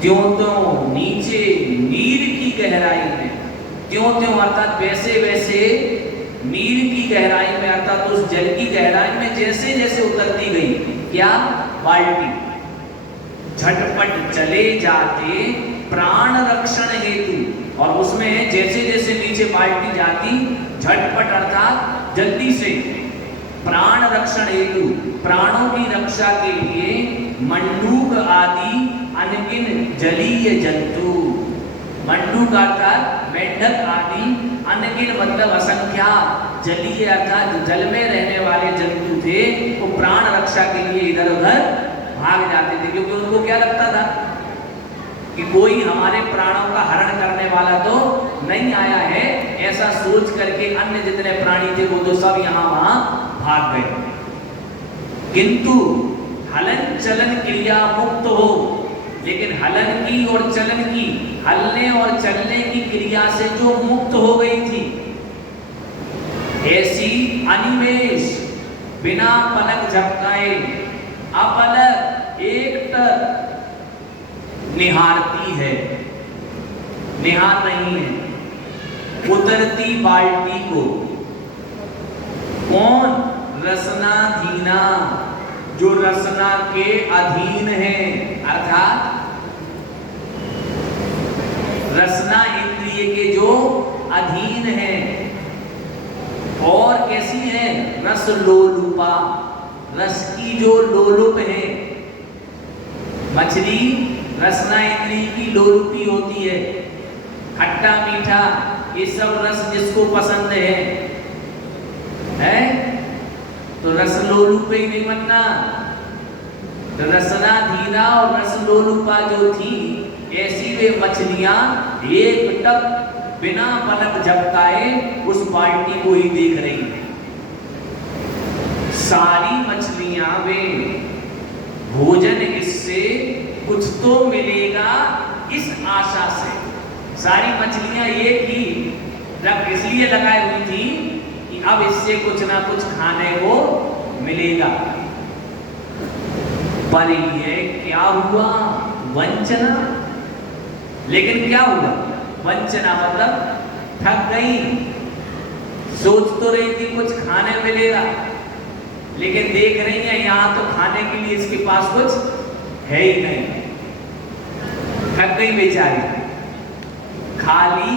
त्यों-त्यों नीचे नीर की गहराई में, त्यों-त्यों अर्थात वैसे वैसे नीर की गहराई में, अर्थात उस जल की गहराई में जैसे जैसे उतरती गई, क्या? बाल्टी। झटपट चले जाते प्राण रक्षण हेतु, और उसमें जैसे जैसे नीचे बाल्टी जाती, झटपट अर्थात जल्दी से, प्राण रक्षण हेतु, प्राणों की रक्षा के लिए, मंडूक आदि अनगिन जलीय जंतु, मंडूक अर्थात मेंढक आदि, अनगिन मतलब असंख्यात, जलीय अर्थात जल में रहने वाले जंतु थे, वो प्राण रक्षा के लिए इधर उधर भाग जाते थे। क्योंकि उनको क्या लगता था कि कोई हमारे प्राणों का हरण करने वाला तो नहीं आया है, ऐसा सोच करके अन्य जितने प्राणी थे वो तो सब यहाँ वहां भाग गए। किंतु हलन चलन क्रिया मुक्त हो, लेकिन हलन की और चलन की, हलने और चलने की क्रिया से जो मुक्त हो गई थी, ऐसी अनिमेष बिना पलक झपकाए अपलक एकटक निहारती है, निहार रही है उतरती बाल्टी को। कौन? रसनाधीना, जो रसना के अधीन है, अर्थात रसना इंद्रिय के जो अधीन है। और कैसी है? रस लोलुपा, रस की जो लोलुप है। मछली रसना इंद्री की लोलुपी होती है, खट्टा मीठा ये सब रस जिसको पसंद है? तो रस लोलुप ही नहीं बनना। तो रसना धीरा और रस लोलुपा जो थी, ऐसी वे मछलियां एक टक बिना पलक झपकाए उस बाल्टी को ही देख रही हैं। सारी मछलियां वे भोजन इससे कुछ तो मिलेगा इस आशा से। सारी मछलियां ये थी, रख इसलिए लगाई हुई थी कि अब इससे कुछ ना कुछ खाने को मिलेगा। पर ये क्या हुआ? वंचना। लेकिन क्या हुआ? वंचना मतलब थक गई। सोच तो रही थी कुछ खाने मिलेगा, लेकिन देख रही है यहां तो खाने के लिए इसके पास कुछ है ही नहीं। थक गई बेचारी। खाली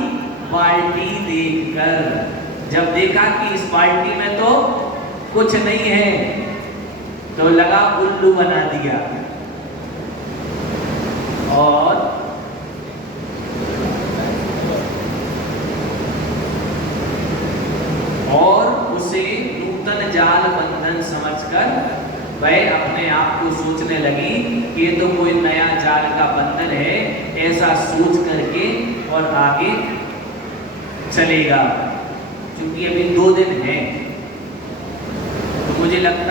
बाल्टी देखकर जब देखा कि इस बाल्टी में तो कुछ नहीं है, तो लगा उल्लू बना दिया और उसे नूतन जाल बंधन समझकर वह अपने आप को सोचने लगी कि ये तो कोई नया जाल का बंधन है, ऐसा सोच करके और आगे चलेगा। क्योंकि अभी 2 दिन है, तो मुझे लगता